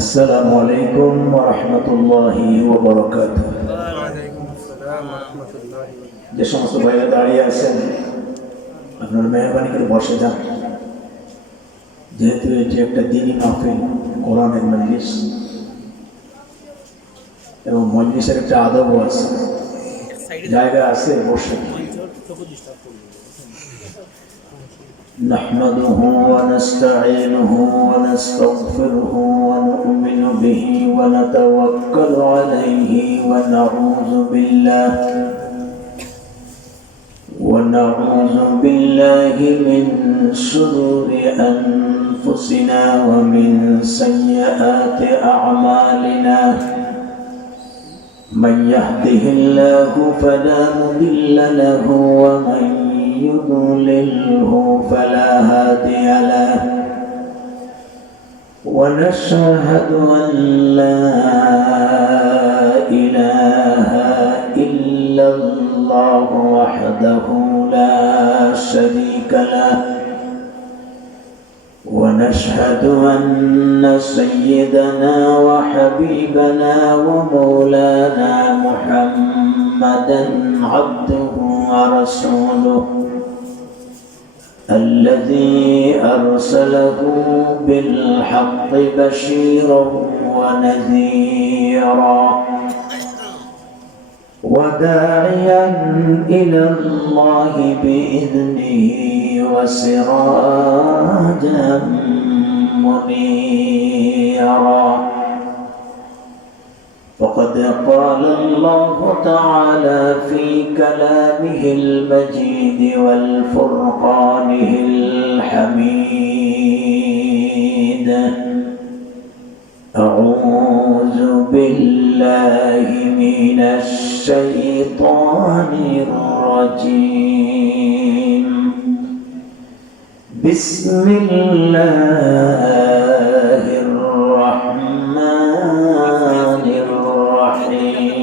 আসসালামু আলাইকুম ওয়া রাহমাতুল্লাহি ওয়া বারাকাতুহু। ওয়ালাইকুম আসসালাম ওয়া রাহমাতুল্লাহি ওয়া বারাকাতুহু। যে সমস্ত ভাইরা দাঁড়িয়ে আছেন, আপনারা মেহরবানি করে বসে যান। যেহেতু এটি একটা দ্বীনি মাহফিল, কোরআনের মজলিস, এবং মজলিসের একটা আদবও আছে, জায়গা আছে, বসে। نحمده ونستعينه ونستغفره ونؤمن به ونتوكل عليه ونعوذ بالله من شرور أنفسنا ومن سيئات أعمالنا. من يهده الله فلا مضل له ومن يضلله فلا هادي له. ونشهد أن لا إله إلا الله وحده لا شريك له. ونشهد أن سيدنا وحبيبنا ومولانا محمدا عبده ورسوله الذي أرسله بالحق بشيرا ونذيرا وداعيا إلى الله بإذنه وسراجا منيرا. فقد قال الله تعالى في كلامه المجيد والفرقانه الحميد: أعوذ بالله من الشيطان الرجيم. بسم الله الرحمن الرحيم.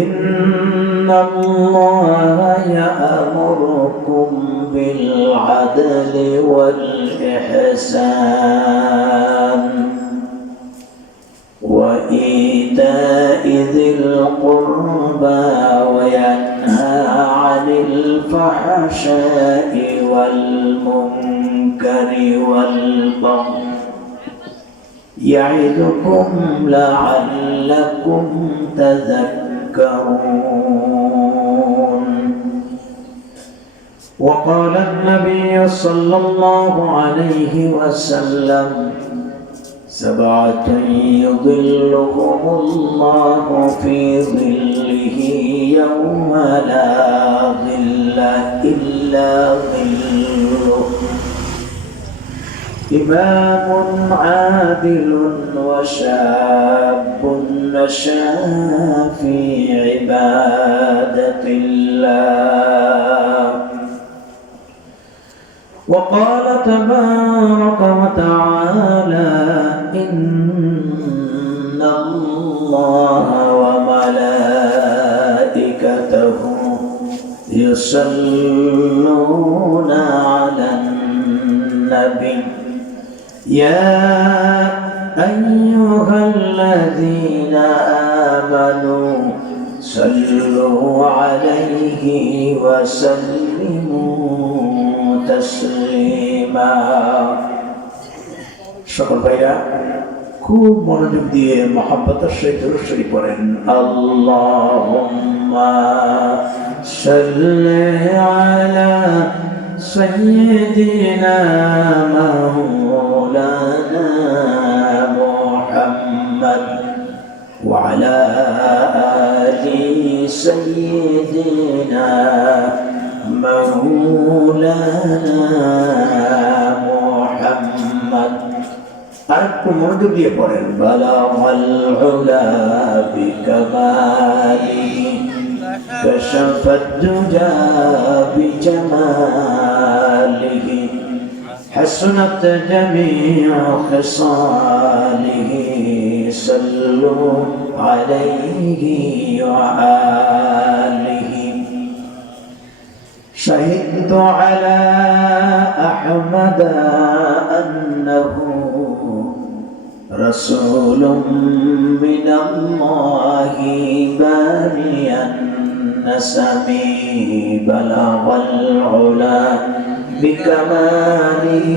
إن الله يأمركم بالعدل والإحسان وإيتاء ذي القربى وينهى عن الفحشاء والمنكر والبغي يعظكم لعلكم تذكرون. وقال النبي صلى الله عليه وسلم: سبعة يظلهم الله في ظله يوم لا ظل إلا ظله: إمام عادل وشاب نشأ في عبادة الله. وقال تبارك وتعالى: إن الله وملائكته يصلون على النبي يا أيها الذين آمنوا صلوا عليه وسلموا تسليما. সকল ভাইরা খুব মনোযোগ দিয়ে মহব্বতের সহিত দুরূদ শরীফ পড়েন। আল্লাহুম্মা সাল্লি আলা সাইয়্যিদিনা মাওলানা মুহাম্মদ ওয়া আলা আলি সাইয়্যিদিনা মাওলানা মুহাম্মদ। আর একটু মনোযোগ দিয়ে পড়েন। বালাগাল উলা বিকামালিহি কাশাফাদ দুজা বিজামালিহি হাসনাত জামিউ খিসালিহি সাল্লু আলাইহি ওয়া আলিহি। شهدت على أحمد أنه رسول من الله باني النسم بلغ العلا بكماله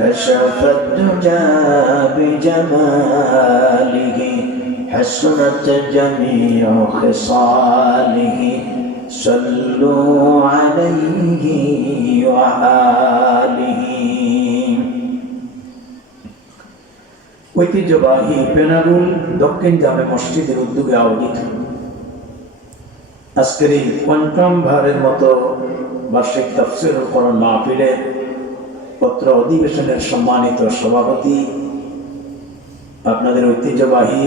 كشف الدجى بجماله حسنت جميع خصاله صلوا عليه وآله। ঐতিহ্যবাহী বেনারুল দক্ষিণ জামে মসজিদের উদ্যোগে আয়োজিত আজকের এই পঞ্চম ভারের মতো বার্ষিক তাফসীরুল কোরআন মাহফিলের পত্র অধিবেশনের সম্মানিত সভাপতি, আপনাদের ঐতিহ্যবাহী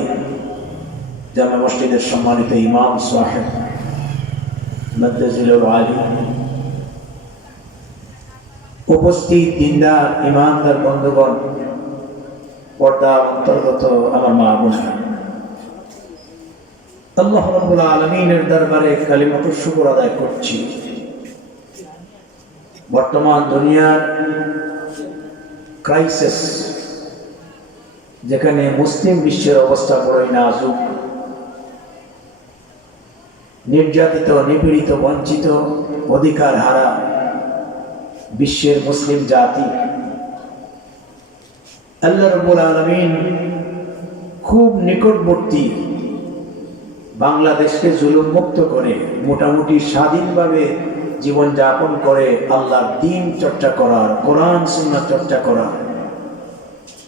জামে মসজিদের সম্মানিত ইমাম সাহেব মাদ্দাজিলুল আলী, উপস্থিত দিনদার ইমানদার বন্ধুগণ, পর্দার অন্তর্গত আমার মা বোনেরা, আল্লাহ রাব্বুল আলামিনের দরবারে কালিমাতুশ শুকর আদায় করছি। বর্তমান দুনিয়ার ক্রাইসিস, যেখানে মুসলিম বিশ্বের অবস্থা বড়ই নাজুক, নির্যাতিত, নিপীড়িত, বঞ্চিত, অধিকার হারা বিশ্বের মুসলিম জাতি, আল্লাহ রাব্বুল আলামিন খুব নিকটবর্তী বাংলাদেশকে জুলুম মুক্ত করে মোটামুটি স্বাধীনভাবে জীবন যাপন করে আল্লাহর দ্বীন চর্চা করার, কোরআন সুন্নাহ চর্চা করার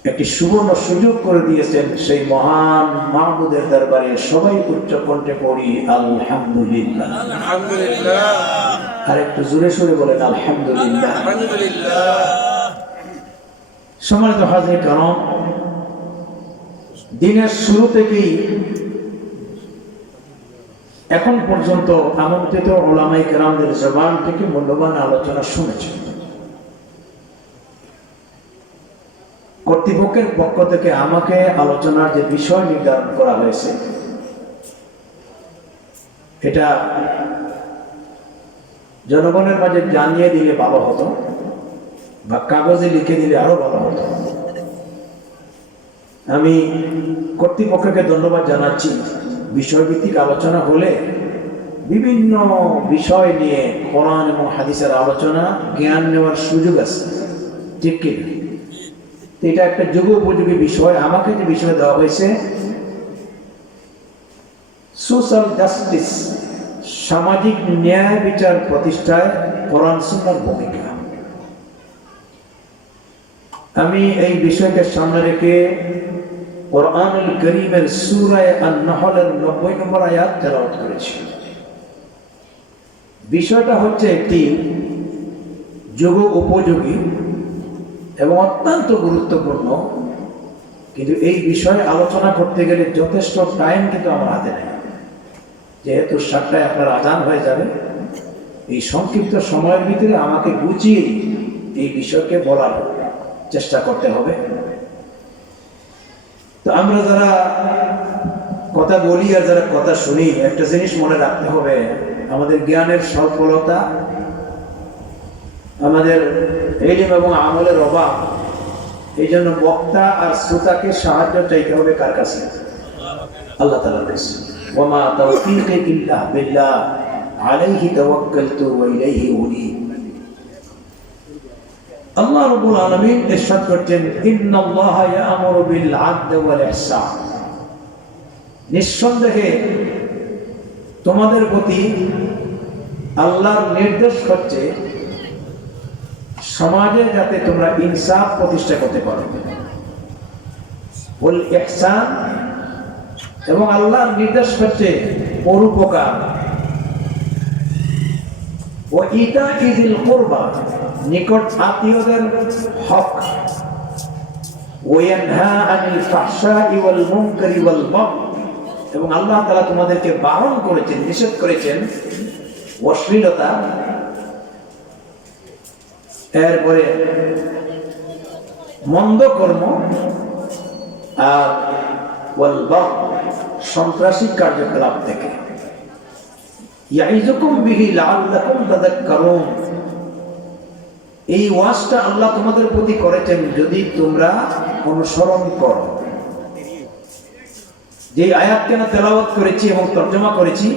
একটি সুবর্ণ সুযোগ করে দিয়েছেন। সেই মহান মাহবুদের দরবারে সবাই উচ্চ কণ্ঠে পড়ি আলহামদুলিল্লাহ। আর একটু জোরে সোরে বলেন আলহামদুলিল্লাহ। সম্মানিত হাজির কারণ, দিনের শুরু থেকেই এখন পর্যন্ত আমন্ত্রিত উলামায়ে কেরামদের জবান থেকে মূল্যবান আলোচনা শুনেছেন। কর্তৃপক্ষের পক্ষ থেকে আমাকে আলোচনার যে বিষয় নির্ধারণ করা হয়েছে, এটা জনগণের মাঝে জানিয়ে দিলে ভালো হতো, বা কাগজে লিখে দিলে আরো ভালো হতো। আমি কর্তৃপক্ষকে ধন্যবাদ জানাচ্ছি। বিষয়ভিত্তিক আলোচনা হলে বিভিন্ন বিষয় নিয়ে কোরআন এবং হাদিসের আলোচনা, জ্ঞান নেওয়ার সুযোগ আছে, ঠিক কি? এটা একটা যুগ উপযোগী বিষয়। আমাকে যে বিষয় দেওয়া হয়েছে সোশ্যাল জাস্টিস, সামাজিক ন্যায় বিচার প্রতিষ্ঠায় কোরআন সুন্নাহর ভূমিকা। আমি এই বিষয়কে সামনে রেখে কোরআনুল কারীমের সূরা আন-নাহলের 90 নম্বর আয়াত তেলাওয়াত করেছি। বিষয়টা হচ্ছে একটি যুগ উপযোগী এবং অত্যন্ত গুরুত্বপূর্ণ, কিন্তু এই বিষয়ে আলোচনা করতে গেলে যথেষ্ট টাইম কিন্তু আমার হাতে নেই। যেহেতু 7টায় আপনার আজান হয়ে যাবে, এই সংক্ষিপ্ত সময়ের ভিতরে আমাকে বুঝিয়ে এই বিষয়কে বলার চেষ্টা করতে হবে। তো আমরা যারা কথা বলি আর যারা কথা শুনি, একটা জিনিস মনে রাখতে হবে, আমাদের জ্ঞানের স্বল্পতা, আমাদের ইলম এবং আমলের অভাব। এই জন্য বক্তা আর শ্রোতাকে সাহায্য চাইতে হবে কার কাছে? আল্লাহ তাআলার কাছে। ওয়া মা তাওফীকি ইল্লা বিল্লাহ আলাইহি তাওয়াক্কালতু ওয়া ইলাইহি উনীব। আল্লাহ রাব্বুল আলামিন ইরশাদ করছেন, ইন্নাল্লাহা ইয়া'মুরু বিল আদলি ওয়াল ইহসান। নিঃসন্দেহে তোমাদের প্রতি আল্লাহর নির্দেশ হচ্ছে সমাজে যাতে তোমরা ইনসাফ প্রতিষ্ঠা করতে পারো, ওয়াল ইহসান, এবং আল্লাহর নির্দেশ হচ্ছে পরোপকার, ও ইতা'i যিল কুরবা, নিকট আত্মীয়দের হক, ওয়া ইয়ানহা আনিল ফাহশাই ওয়াল মুনকারি ওয়াল বাগই, এবং আল্লাহ তাআলা তোমাদেরকে বারণ করেছেন, নিষেধ করেছেন অশ্লীলতা, এরপরে মন্দ কর্ম, আর ওয়াল বাগই, সন্ত্রাসী কার্যকলাপ থেকে। ইয়াইযুকুম বিহি লাআল্লাকুম তাযাক্কারুন। এই ওয়াজটা আল্লাহ তোমাদের প্রতি করেছেন যদি তোমরা অনুসরণ করো। যে আয়াতকে না তেলাওয়াত করেছি এবং তরজমা করেছি,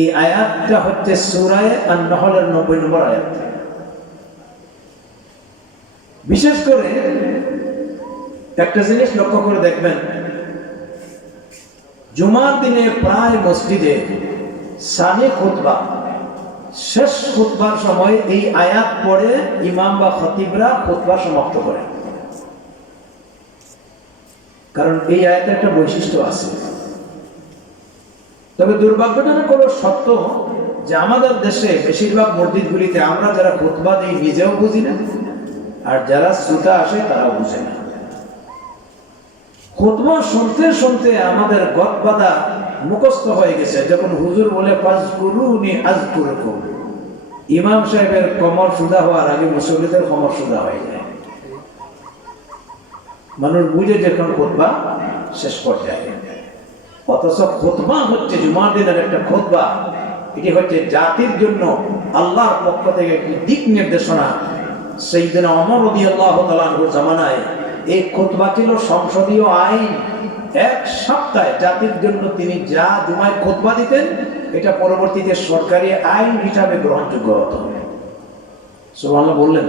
এই আয়াতটা হচ্ছে সূরা আন-নাহলের 90 নম্বর আয়াত। বিশেষ করে একটা জিনিস লক্ষ্য করে দেখবেন, জুমার দিনে প্রায় মসজিদে সানি খুতবা, শেষ খুতবার সময় এই আয়াত পড়ে ইমাম বা খতিবরা খুতবা সমাপ্ত করেন। কারণ এই আয়াতের একটা বৈশিষ্ট্য আছে। তবে দুর্ভাগ্যজনক হলো সত্য যে আমাদের দেশে বেশিরভাগ মসজিদগুলিতে আমরা যারা খুতবা দিই নিজেও বুঝি না, আর যারা শ্রোতা আসে তারাও বুঝে না। খুতবা শুনতে শুনতে আমাদের গত বাঁধা মুখস্থ হয়ে গেছে। যখন হুজুর বলে ফাজকুরুনি আযকুরকুম, ইমাম সাহেবের কমর সুদা হওয়ার আগে মুসল্লিদের কমর সুদা হয়ে যায়। মানুষ বুঝে যখন খুতবা শেষ পর্যায়ে। অথচ খুতবা হচ্ছে জুমার দিনের একটা খুতবা, এটি হচ্ছে জাতির জন্য আল্লাহর পক্ষ থেকে একটি দিক নির্দেশনা। সাইয়েদনা ওমর রাদিয়াল্লাহু তাআলা আনহুর জামানায় এই খুতবা ছিল সংসদীয় আইন। এক সপ্তাহে জাতির জন্য তিনি যা জুমায় খুতবা দিতেন, এটা পরবর্তীতে সরকারি আইন হিসাবে গ্রহণযোগ্য হতো। সুবহানাল্লাহ বললেন।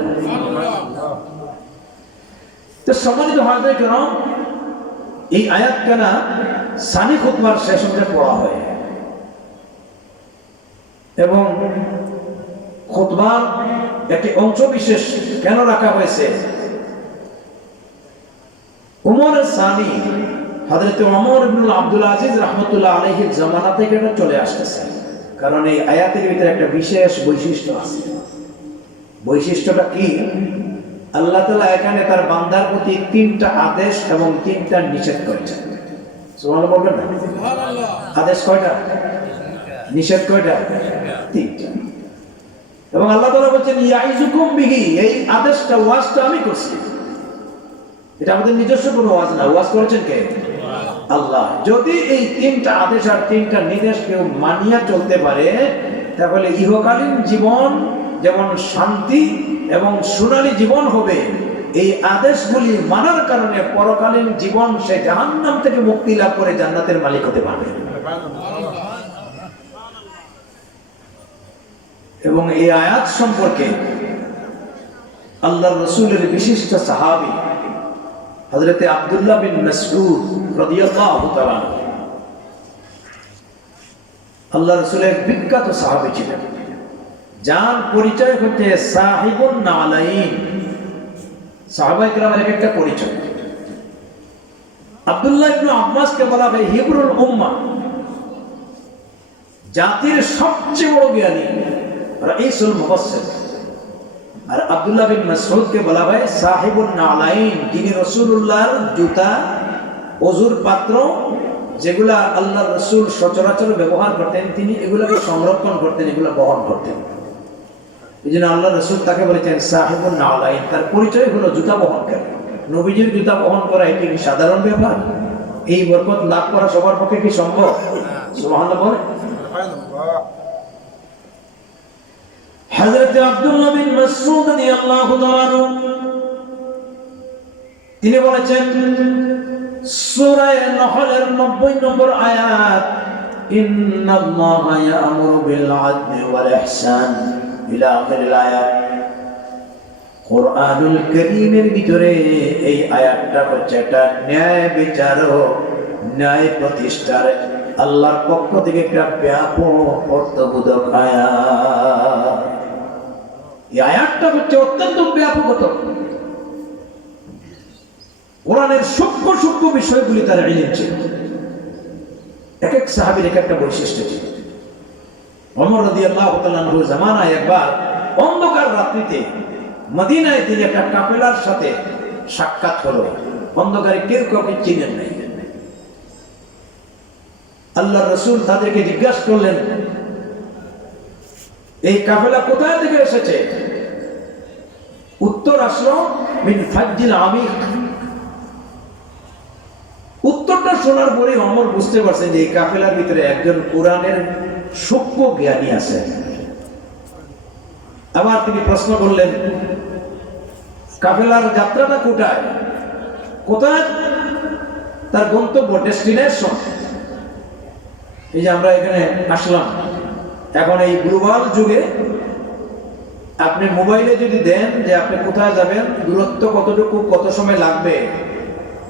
তো সম্মানিত হাজরাত কিরাম, এই আয়াতখানা সানি খুতবার শেষ হতে পড়া হয় এবং খুতবার একটি অংশ বিশেষ কেন রাখা হয়েছে? উমর সানি হযরত ওমর ইবনে আব্দুল আজিজ রাহমাতুল্লাহ আলাইহির জামানা থেকে এটা চলে আসতেছে। কারণ এই আয়াতের ভিতরে একটা বিশেষ বৈশিষ্ট্য আছে। বৈশিষ্ট্যটা কি? আল্লাহ তাআলা এখানে তার বান্দার প্রতি 3টা আদেশ এবং 3টা নিষেধ করেছেন। সুবহানাল্লাহ বলবেন না? সুবহানাল্লাহ। আদেশ কয়টা? নিষেধ কয়টা? 3টা। এবং আল্লাহ তাআলা বলেন ইয়াইযুকুম বিহি, এই আদেশটা ওয়াজটা আমি করছি। এটা আমাদের নিজস্ব কোনো ওয়াজ না, ওয়াজ করেছেন কে? আল্লাহ। যদি এই 3টা আদেশ আর 3টা নির্দেশ কেউ মানিয়া চলতে পারে, তাহলে ইহকালীন জীবন যেমন শান্তি এবং সোনালী জীবন হবে, এই আদেশগুলি মানার কারণে পরকালীন জীবন সে জাহান্নাম থেকে মুক্তি লাভ করে জান্নাতের মালিক হতে পারবে। এবং এই আয়াত সম্পর্কে আল্লাহর রাসূলের বিশিষ্ট সাহাবী হযরত আব্দুল্লাহ বিন মাসউদ রাদিয়াল্লাহু তাআলা আল্লাহর রাসূলের বিখ্যাত সাহাবী ছিলেন, যার পরিচয় হচ্ছে সাহিবুন নালাইন। সাহাবায়ে কেরামের একটা পরিচয়। আব্দুল্লাহ ইবনে আব্বাসকে বলা হয় হিবরুল উম্মাহ, জাতির সবচেয়ে বড় জ্ঞানী, রাইসুল মুফাসসির। আর আব্দুল্লাহ বিন মাসউদকে বলা হয় সাহিবুন নালাইন, যিনি রাসূলুল্লাহর জুতা, ওযুর পাত্র, যেগুলা আল্লাহর রাসূল সচরাচর ব্যবহার করতেন, তিনি এগুলাকে সংরক্ষণ করতেন, এগুলা বহন করতেন। এই জন্য আল্লাহর রাসূল তাকে বলেছেন সাহিবুন নালাইন। তার পরিচয় হলো জুতা বহনকারী। নবীজির জুতা বহন করা এটি কি সাধারণ ব্যাপার? এই বরকত লাভ করা সবার পক্ষে কি সম্ভব? সুবহানাল্লাহ বলে। হযরত আব্দুল্লাহ বিন মাসউদ রাদিয়াল্লাহু তাআলা তিনি বলেছেন সূরা নাহলের 90 নম্বর আয়াত, ইন্নাল্লাহা ইয়া'মুরু বিল আদলি ওয়াল ইহসান ইলা আখিরিল আয়াত। কুরআনুল কারীমের ভিতরে এই আয়াতটা হচ্ছে একটা ন্যায় বিচার ও ন্যায় প্রতিষ্ঠার আল্লাহর পক্ষ থেকে একটা ব্যাপক অর্থবোধক আয়াত। এই আয়াতটা হচ্ছে অত্যন্ত ব্যাপক। কোরআনের সূক্ষ্ম সূক্ষ্ম বিষয়গুলি তার ইলম ছিল। এক এক সাহাবীর এক একটা বৈশিষ্ট্য ছিল। ওমর রাদিয়াল্লাহু তাআলা আনহুর জামানায় একবার অন্ধকার রাত্রিতে মদিনায় তিনি একটা কাফেলার সাথে সাক্ষাৎ হলো। অন্ধকারে কেউ কাউকে চিনেন নাই। আল্লাহর রাসূল তাদেরকে জিজ্ঞাসা করলেন, এই কাফেলা কোথায় থেকে এসেছে? উত্তর আসলো মিন ফাজ্জিল আমিক। উত্তরটা শোনার পরে ওমর বুঝতে পারছেন যে এই কাফেলার ভিতরে একজন কোরআনের সূক্ষ্ম জ্ঞানী আছে। আবার তিনি প্রশ্ন করলেন, কাফেলার যাত্রাটা কোথায়, কোথায় তার গন্তব্য, ডেস্টিনেশন? এই যে আমরা এখানে আসলাম, এখন এই গ্লোবাল যুগে আপনি মোবাইলে যদি দেন যে আপনি কোথায় যাবেন, দূরত্ব কতটুকু, কত সময় লাগবে,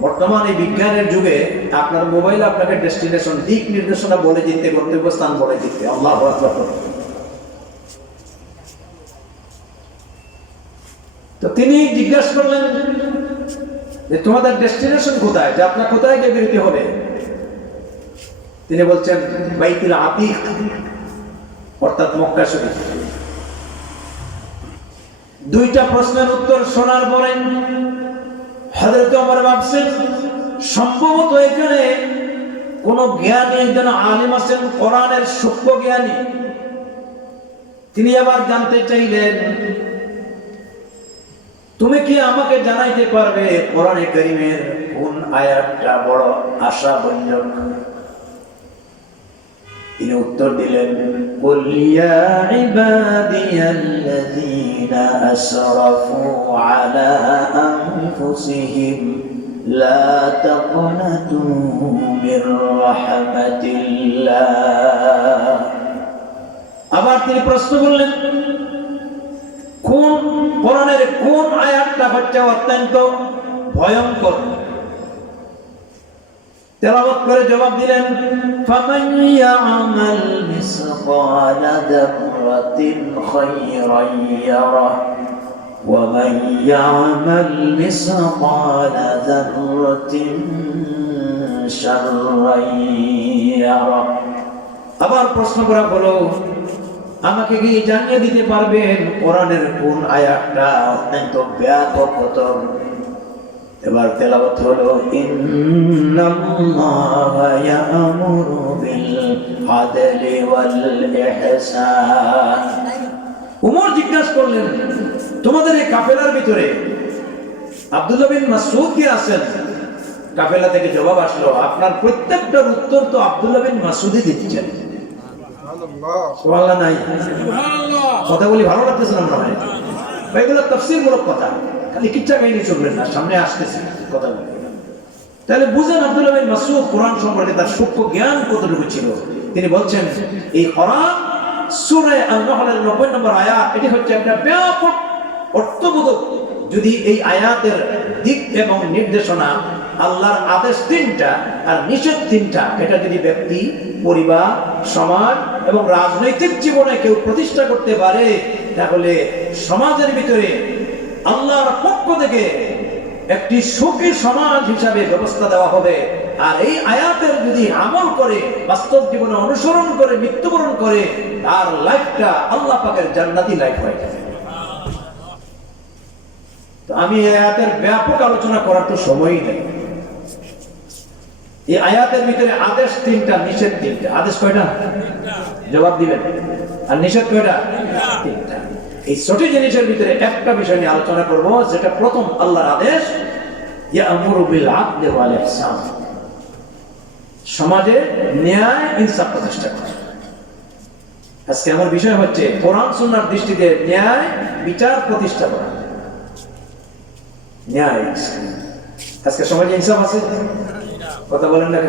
বর্তমান এই বিজ্ঞানের যুগে আপনার মোবাইল আপনাকে ডেস্টিনেশন, দিক নির্দেশনা বলে দিতে, গন্তব্যস্থান বলে দিতে। আল্লাহু আকবার। তো তিনি জিজ্ঞাসা করলেন যে তোমাদের ডেস্টিনেশন কোথায়, যে আপনার কোথায় গিয়ে বেরোতে হবে? তিনি বলছেন বাইতুল আতিক, অর্থাৎ মক্কা শরীফ। দুইটা প্রশ্নের উত্তর শোনার পরে হযরত ওমর ভাবছেন সম্ভবত এখানে কোন জ্ঞানী, একজন আলেম আছেন, কোরআনের সূক্ষ্ম জ্ঞানী। তিনি আবার জানতে চাইলেন, তুমি কি আমাকে জানাইতে পারবে কোরআনে কারীমের কোন আয়াতটা বড় আশাব্যঞ্জক? তিনি উত্তর দিলেন, কুল ইয়া ইবাদিয়াল্লাযীনা আসরাফু আলা আনফুসিহিম লা তাকনাতু মির রাহমাতিল্লাহ। আবার তিনি প্রশ্ন করলেন, কোন কোরআনের কোন আয়াতটা হচ্ছে অত্যন্ত ভয়ঙ্কর? তেলাওয়াত করে জবাব দিলেন, ফামান ইয়ামাল মিসকালা যাররাতিন খায়রান ইয়ারাহ ওয়া মান ইয়ামাল মিসকালা যাররাতিন শাররান ইয়ারাহ। আবার প্রশ্ন করা হলো, আমাকে কি জানিয়ে দিতে পারবেন কোরআনের কোন আয়াতটা অত্যন্ত ব্যাপকতর? এবার তেলাওয়াত হলো, ইন্নাল্লাহা ইয়া'মুরু বিল আদলি ওয়াল ইহসান। ওমর জিজ্ঞাসা করলেন, তোমাদের এই কাফেলার ভিতরে আব্দুল্লাহ বিন মাসউদ কি আছেন? কাফেলা থেকে জবাব আসলো, আপনার প্রত্যেকটার উত্তর তো আব্দুল্লাহ বিন মাসউদই দিচ্ছেন। সুবহানাল্লাহ নাই? কথা বলি ভালো লাগতেছে না? মনে হয় এগুলো তাফসীরমূলক কথা, খালি কিচ্ছা কাহিনী চলবেন না, সামনে আসতেছে কথা বলি। তাহলে বুঝেন আব্দুল্লাহ বিন মাসউদ কোরআন সম্পর্কে তার সূক্ষ্ম জ্ঞান কতটুকু ছিল। তিনি বলছেন, এই কোরআন সূরা আন-নাহলের 90 নম্বর আয়াত, এটি হচ্ছে একটা ব্যাপক অর্থবোধক। যদি এই আয়াতের দিক এবং নির্দেশনা, আল্লাহর আদেশ 3টা আর নিষেধ 3টা, এটা যদি ব্যক্তি, পরিবার, সমাজ এবং রাজনৈতিক জীবনে কেউ প্রতিষ্ঠা করতে পারে, তাহলে সমাজের ভিতরে আল্লাহর পক্ষ থেকে একটি সুখী সমাজ হিসাবে ব্যবস্থা দেওয়া হবে। আর এই আয়াতের যদি আমল করে, বাস্তব জীবনে অনুসরণ করে, মৃত্যুবরণ করে, তার লাইফটা আল্লাহ পাকের জান্নাতি লাইফ হয়ে যাবে। তো আমি এই আয়াতের ব্যাপক আলোচনা করার তো সময়ই নেই। এই আয়াতের ভিতরে আদেশ 3টা, নিষেধ 3টা। আদেশ কয়টা? জবাব দিবেন। আর নিষেধ কয়টা? 3টা। এই 6টি জিনিসের ভিতরে একটা বিষয় নিয়ে আলোচনা করব, যেটা প্রথম আল্লাহর আদেশ, ইয়া'মুরু বিল আদলি ওয়াল ইহসান। সমাজে ন্যায় ইনসাফ প্রতিষ্ঠা করা। আজকে আমার বিষয় হচ্ছে কোরআন সুন্নাহর দৃষ্টিতে ন্যায় বিচার প্রতিষ্ঠা করা। ন্যায়, আজকে সমাজে ইনসাফ আছে? কথা বলেন না?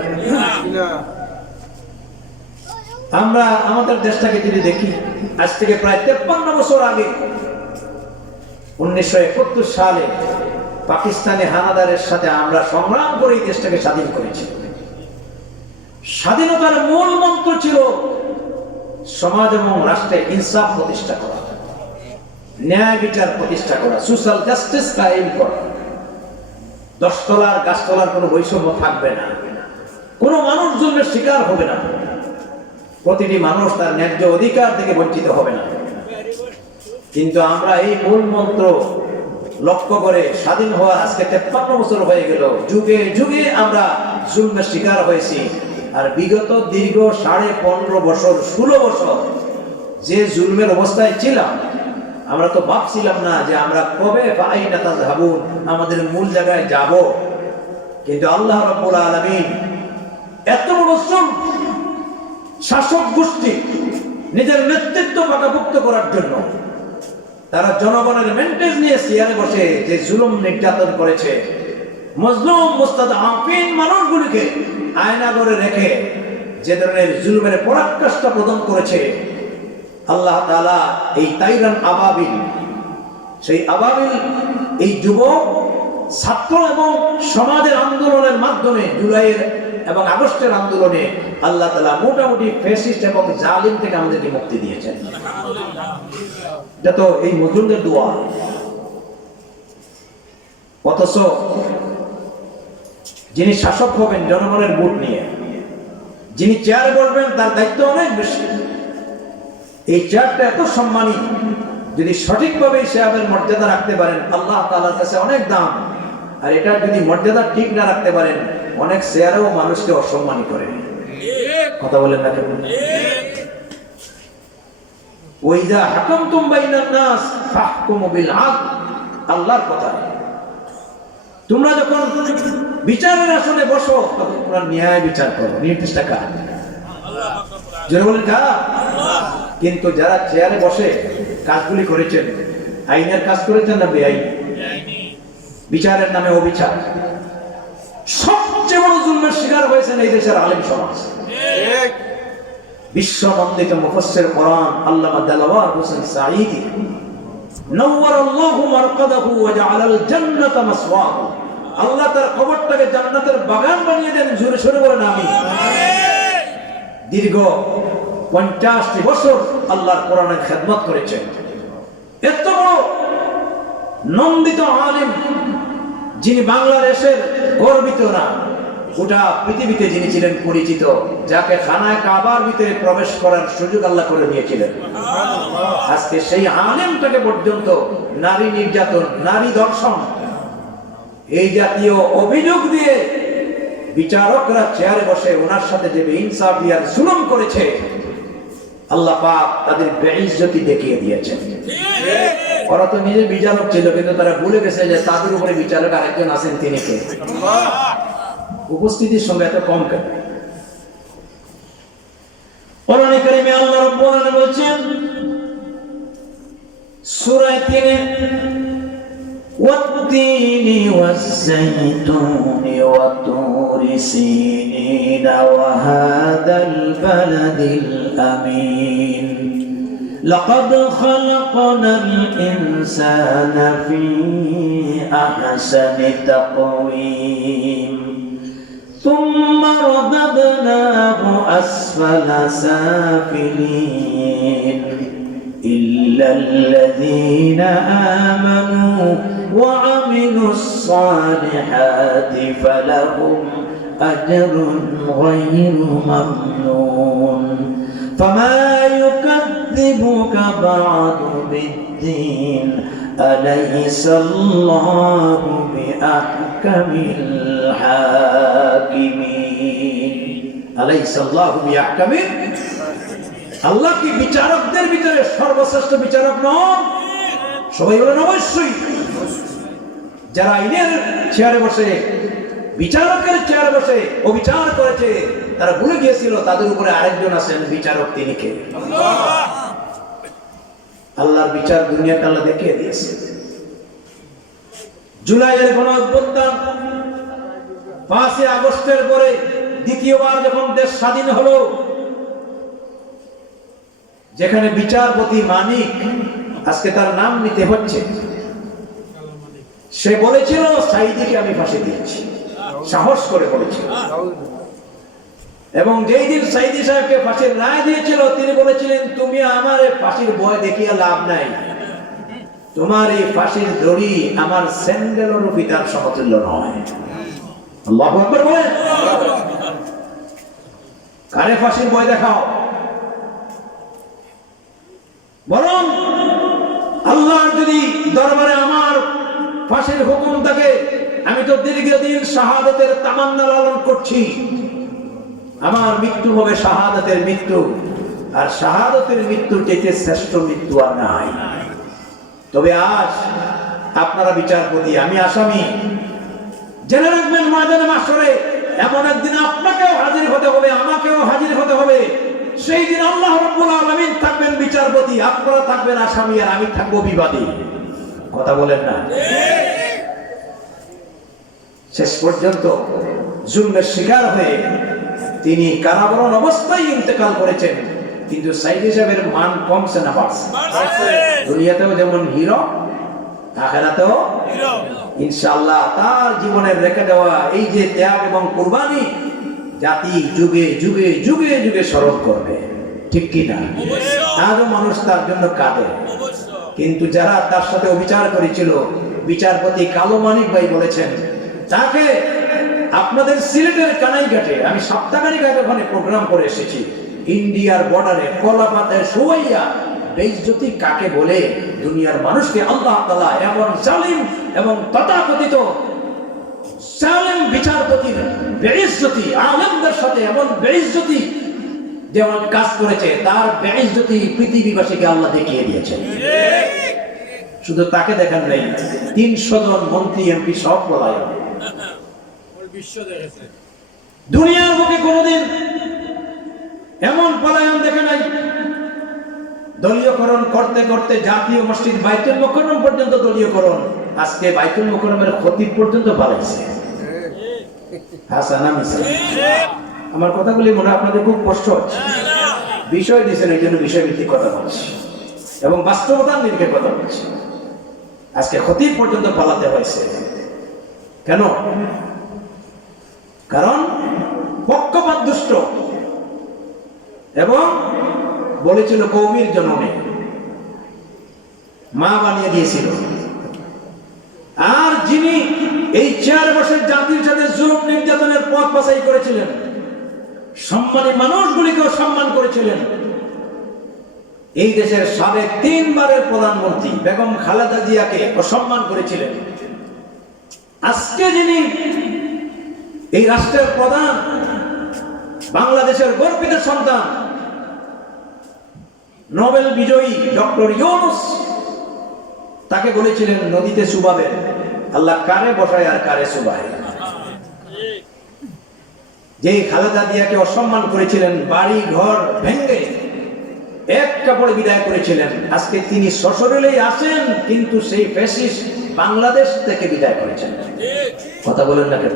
আমরা আমাদের দেশটাকে যদি দেখি, আজ থেকে প্রায় 53 বছর আগে 1971 সালে পাকিস্তানি হানাদারের সাথে আমরা সংগ্রাম করে এই দেশটাকে স্বাধীন করেছি। স্বাধীনতার মূল মন্ত্র ছিল সমাজ এবং রাষ্ট্রে ইনসাফ প্রতিষ্ঠা করা, ন্যায় বিচার প্রতিষ্ঠা করা, সোশ্যাল জাস্টিস কায়েম করা। 10 তলার গাছতলার কোনো বৈষম্য থাকবে না, কোনো মানুষ জুলমের শিকার হবে না, প্রতিটি মানুষ তার ন্যায্য অধিকার থেকে বঞ্চিত হবে না। কিন্তু আমরা এই মূল মন্ত্র লক্ষ্য করে স্বাধীন হওয়ার আজকে 53 বছর হয়ে গেল, যুগে যুগে আমরা জুলমের শিকার হয়েছি। আর বিগত দীর্ঘ 15.5 বছর, 16 বছর যে জুলমের অবস্থায় ছিলাম, আমরা তো ভাবছিলাম না যে আমরা কবে ফাইনা তাযহাবুন, আমাদের মূল জায়গায় যাব। কিন্তু আল্লাহ রাব্বুল আলামিন এত বড় শাসক গোষ্ঠী নিজের নেতৃত্ব পাকাপোক্ত করার জন্য তারা জনগণের মেন্টেজ নিয়ে চেয়ারে বসে যে জুলুম নির্যাতন করেছে, মজলুম মুস্তাদআফিন মানুষগুলিকে আয়না করে রেখে যে ধরনের জুলুমের পরাকাষ্ঠা প্রদান করেছে, আল্লাহ তাআলা এই তাইরান আবাবিল, সেই আবাবিল এই যুবক ছাত্র এবং সমাজের আন্দোলনের মাধ্যমে জুলাইয়ের এবং আগস্টের আন্দোলনে আল্লাহ তাআলা মোটামুটি ফ্যাসিস্ট এবং জালিম থেকে আমাদেরকে মুক্তি দিয়েছেন। এটা তো এই মজলুমদের দোয়া। অথচ যিনি শাসক হবেন জনগণের ভোট নিয়ে, যিনি চেয়ারে বসবেন তার দায়িত্ব অনেক বেশি। এই চেয়ারটা এত সম্মানী, যদি সঠিকভাবে চেয়ারের মর্যাদা রাখতে পারেন আল্লাহ তাআলার কাছে অনেক দাম। আর এটা যদি মর্যাদা ঠিক না রাখতে পারেন অনেক চেয়ারেও মানুষকে অসম্মানী করে। কথা বলেন না কেন? ওয়াইজা হাকামতুম বাইনান নাস ফাহকুমু বিল আদল, আল্লাহর কথা। তোমরা যখন বিচারের আসনে বসো তখন তোমরা ন্যায় বিচার করো। নির্দিষ্টটা কার? যারা বলেন কার? কিন্তু যারা চেয়ারে বসে কাজগুলি করেছেন, আইনের কাজ করেছেন না বেআইন? বিচারের নামে অবিচার। সবচেয়ে বড় জুলমের শিকার হয়েছেন এই দেশের আলেম সমাজ। বিশ্বনন্দিত মুফাসসির কোরআন আল্লামা দেলাওয়ার হোসেন সাঈদী নওয়ারাল্লাহু মারকাদাহু ওয়া জাআলাল জান্নাতা মাসওয়াহু, আল্লাহ তার কবরটাকে জান্নাতের বাগান বানিয়ে দেন। জোরে সোরে বলেন আমিন। দীর্ঘ 50 বছর আল্লাহর কোরআনের খেদমত করেছেন। এত বড় নন্দিত আলেম, যিনি বাংলাদেশের গর্বিত না, গোটা পৃথিবীতে যিনি ছিলেন পরিচিত, যাকে খানায় কাবার ভিতরে প্রবেশ করার সুযোগ আল্লাহ করে দিয়েছিলেন, আজকে সেই আলেমটাকে পর্যন্ত নারী নির্যাতন, নারী ধর্ষণ, এই জাতীয় অভিযোগ দিয়ে বিচারকরা চেয়ারে বসে ওনার সাথে যে বেইনসাফি আর জুলুম করেছে, আল্লাহ পাক তাদের বেইজ্জতি দেখিয়ে দিয়েছেন। ওরা তো নিজে বিচারক ছিল, কিন্তু তারা ভুলে গেছে যে তাদের উপরে বিচারক আরেকজন আছেন, তিনি কে? উপস্থিতির সঙ্গে এত কম কেন? কোরআনে কারিমে আল্লাহ রাব্বুল আলামিন বলেছেন সূরা 3-এ, ওয়াত-তিনি ওয়াজ-যাইতুনি ওয়া তুরি সিনিন ওয়া হাদাল বালাদিল আমিন লাকাদ খালাকনাল ইনসানা ফি আহসানি তাকওয়িম ثم رددناه أسفل سافلين إلا الذين آمنوا وعملوا الصالحات فلهم أجر غير ممنون فما يكذبك بعد بالدين أليس الله بأحكم الحاكمين أليس الله بأحكم আল্লাহ কি বিচারকদের ভিতরে সর্বশ্রেষ্ঠ বিচারক নন? সবাই বলেন অবশ্যই। যারা আইনের চেয়ারে বসে, বিচারকের চেয়ারে বসে অবিচার করেছে, তারা ভুলে গিয়েছিল তাদের উপরে আরেকজন আছেন বিচারক, তিনি কে? আল্লাহর বিচার দুনিয়াকে আল্লাহ দেখিয়ে দিয়েছে। জুলাইয়ের গণঅভ্যুত্থান, 5 আগস্টের পরে দ্বিতীয়বার যখন দেশ স্বাধীন হলো, যেখানে বিচারপতি মানিক, আজকে তার নাম নিতে হচ্ছে, সে বলেছিল সাঈদীকে আমি ফাঁসি দিয়েছি, সাহস করে বলেছিল। এবং যেই দিন সাঈদী সাহেবকে ফাঁসির রায় দিয়েছিল, তিনি বলেছিলেন তুমি আমার ফাঁসির ভয় দেখিয়ে লাভ নাই, তোমার এই ফাঁসির দড়ি আমার স্যান্ডেলের পিতার সমতুল্য নয়। আল্লাহু আকবার বলেন। কারে ফাঁসির ভয় দেখাও? বরং আল্লাহর যদি দরবারে আমার ফাঁসির হুকুম থাকে, আমি তো দীর্ঘদিন শাহাদাতের তামান্না লালন করছি, আমার মৃত্যু হবে শাহাদাতের মৃত্যু, আর শাহাদাতের মৃত্যুর চাইতে শ্রেষ্ঠ মৃত্যু আর নাই। তবে আজ আপনারা বিচারপতি, আমি আসামি, জেনে রাখবেন ময়দানে মাশরে এমন একদিন আপনাকেও হাজির হতে হবে, আমাকেও হাজির হতে হবে। সেই দিন আল্লাহ রাব্বুল আলামিন থাকবেন বিচারপতি, আপনারা থাকবেন আসামি, আর আমি থাকবো বিবাদী। কথা বলেন না? শেষ পর্যন্ত জুলমের শিকার হয়ে তিনি কারাবরণ অবস্থায় ইন্তেকাল করেছেন, কিন্তু সাইদ সাহেবের মান কমছে না বাড়ছে? দুনিয়াতেও যেমন হিরো, আখিরাতেও হিরো। ইনশাআল্লাহ তার জীবনের রেখে দেওয়া এই যে ত্যাগ এবং কুরবানি জাতি যুগে যুগে যুগে যুগে স্মরণ করবে, ঠিক কি না? আজও মানুষ তার জন্য কাঁদে। কিন্তু যারা তার সাথে অবিচার করেছিল, বিচারপতি কালো মানিক ভাই বলেছেন, তাকে আপনাদের সিলেটের কানাইঘাটে, আমি সপ্তাহখানিক আগে ওখানে প্রোগ্রাম করে এসেছি, ইন্ডিয়ার বর্ডারে কলাপাতায় শোয়াইয়া বেইজ্জতি কাকে বলে দুনিয়ার মানুষকে আল্লাহ তাআলা এমন জালিম এবং তথাকথিত জালিম বিচারপতির বেইজ্জতি, আলেমদের সাথে এমন বেইজ্জতি যেমন কাজ করেছে, তার বেইজ্জতি পৃথিবীবাসীকে আল্লাহ দেখিয়ে দিয়েছেন। শুধু তাকে দেখান নাই, 300 জন মন্ত্রী এমপি সব পলায়ন। দুনিয়ার বুকে কোনোদিন এমন পলায়ন দেখে নাই। দলীয়করণ করতে করতে জাতীয় মসজিদ বাইতুল মুকাররম পর্যন্ত দলীয়করণ, আজকে বাইতুল মুকাররমের খতিব পর্যন্ত পালাইছে। হাসান আমিন, আমার কথাগুলি মনে আপনাদের খুব কষ্ট হচ্ছে, বিষয় দিয়েছেন এই জন্য বিষয়ভিত্তিক কথা বলছি এবং বাস্তবতার নিরিখে কথা বলছি। আজকে খতিব পর্যন্ত পালাতে হয়েছে কেন? কারণ পক্ষপাত দুষ্ট এবং বলেছিল কওমির জননে, মা বানিয়ে দিয়েছিল। আর যিনি এই 4 বছর জাতির সাথে জুলুম নির্যাতনের পথ বাছাই করেছিলেন, সম্মানী মানুষগুলিকেও সম্মান করেছিলেন, এই দেশের সাবেক 3 বারের প্রধানমন্ত্রী বেগম খালেদা জিয়াকে অসম্মান করেছিলেন। আজকে যিনি এই রাষ্ট্রের প্রধান, বাংলাদেশের গর্বিত সন্তান, নোবেল বিজয়ী ডক্টর ইউনূস, তাকে বলেছিলেন নদীতে চুবাবেন। আল্লাহ কারে বসায় আর কারে চুবায়। যেই খালেদা জিয়াকে অসম্মান করেছিলেন, বাড়ি ঘর ভেঙে এক কাপড়ে বিদায় করেছিলেন, আজকে তিনি সশরীরেই আসেন, কিন্তু সেই ফ্যাসিস্ট বাংলাদেশ থেকে বিদায় করেছেন। কথা বলেন না কেন?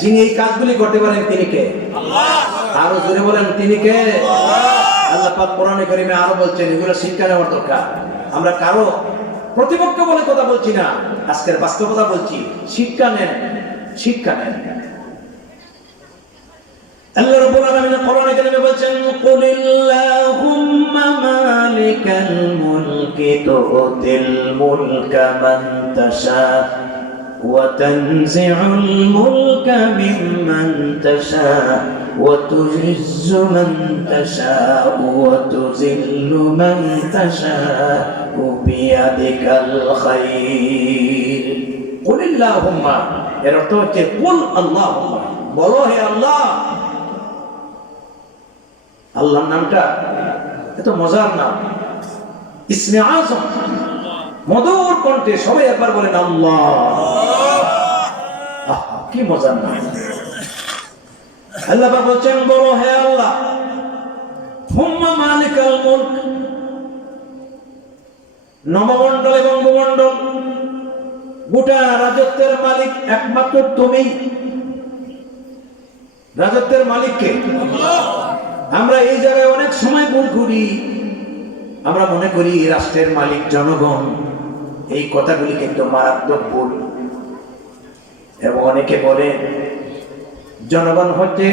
যিনি এই কাজগুলি করতে পারেন তিনি কে? আরো জোরে বলেন, তিনি কে? আল্লাহ পাক কোরআনে কারীমে আরো বলছেন, এগুলো শিক্ষা নেওয়ার দরকার। আমরা কারো প্রতিপক্ষ বলে কথা বলছি না, আজকের বাস্তবতা বলছি। শিক্ষা নেন, শিক্ষা নেন। আল্লাহ রাব্বুল আলামিন কোরআনে কারীমে বলছেন, কুলিল্লাহুম্মা মালিকাল মুলকি তুতিল মুলকা মান তাশা ওয়া তানজিউল মুলকা মিম্মান তাশা ওয়া তুযিজ্জু মান তাশা ওয়া তুযিল্লু মান তাশা বিয়াদিকাল খায়র। কুলিল্লাহুম্মা, এর অর্থ হচ্ছে কুল আল্লাহুম্মা, বলো হে আল্লাহ। আল্লাহর নামটা এত মজার নাম, ইসমে আযম, মধুর কণ্ঠে সবাই একবার বলেন আল্লাহ। কি মজার নাম। আল্লাহ পাক বলছেন, বলো হে আল্লাহ, হুম্মা মালিকাল মুলক, নবমণ্ডল এবং ভূমণ্ডল, গোটা রাজত্বের মালিক একমাত্র তুমি। রাজত্বের মালিককে আমরা এই জায়গায় অনেক সময় ভুল করি। আমরা মনে করি রাষ্ট্রের মালিক জনগণ। এই কথাগুলি কিন্তু মারাত্মক ভুল। এবং অনেকে বলে জনগণ হচ্ছে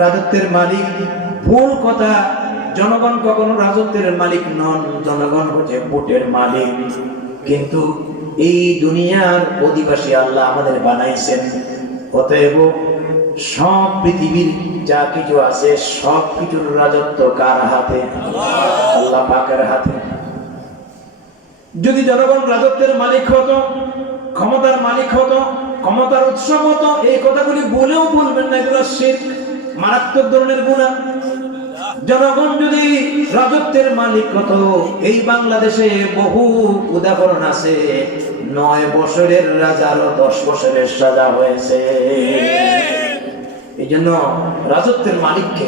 রাজত্বের মালিক। ভুল কথা, জনগণ কখনো রাজত্বের মালিক নন, জনগণ হচ্ছে ভোটের মালিক। কিন্তু এই দুনিয়ার অধিবাসী আল্লাহ আমাদের বানাইছেন। অতএব সব পৃথিবীর যা কিছু আছে সব কিছুর রাজত্ব কার হাতে? আল্লাহ পাকের হাতে। যদি জনগণ রাজত্বের মালিক হতো, ক্ষমতার মালিক হতো, ক্ষমতার উৎস হতো, এই কথাগুলি বলেও বলবেন না, এগুলো শিরক, মারাত্মক ধরনের গুনাহ। জনগণ যদি রাজত্বের মালিক হতো, এই বাংলাদেশে বহু উদাহরণ আছে। 9 বছরের রাজারও 10 বছরের সাজা হয়েছে। এই জন্য রাজত্বের মালিককে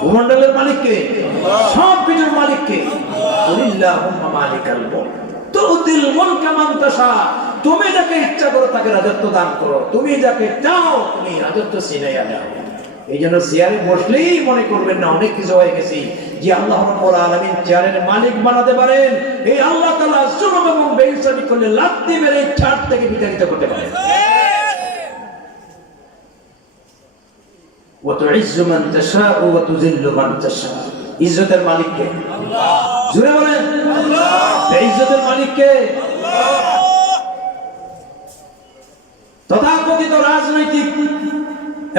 ভূমণ্ডলের মালিক কে? সব কিছুর মালিক কে? কুলিল্লাহুম্মা মালিকাল মুলক তুতিল মুলকা মান তাশা। তুমি যাকে ইচ্ছা করো তাকে রাজত্ব দান করো, তুমি যাকে চাও তুমি রাজত্ব ছিনাইয়া দাও। এই জন্য চেয়ারে বসলেই মনে করবেন না অনেক কিছু হয়ে গেছি। যে আল্লাহ রাব্বুল আলামিন চেয়ারের মালিক বানাতে পারেন, এই আল্লাহ তাআলা জুলুম এবং বেইনসাফি করলে লাথি মেরে ছাদ থেকে বিতাড়িত করতে পারেন। ওয়া তুইজ্জু মান তাশাউ ওয়া তুযিল্লু মান তাশা। ইজ্জতের মালিক কে? আল্লাহ। জোরে বলেন আল্লাহ। ইজ্জতের মালিক কে? আল্লাহ। তথাকথিত রাজনৈতিক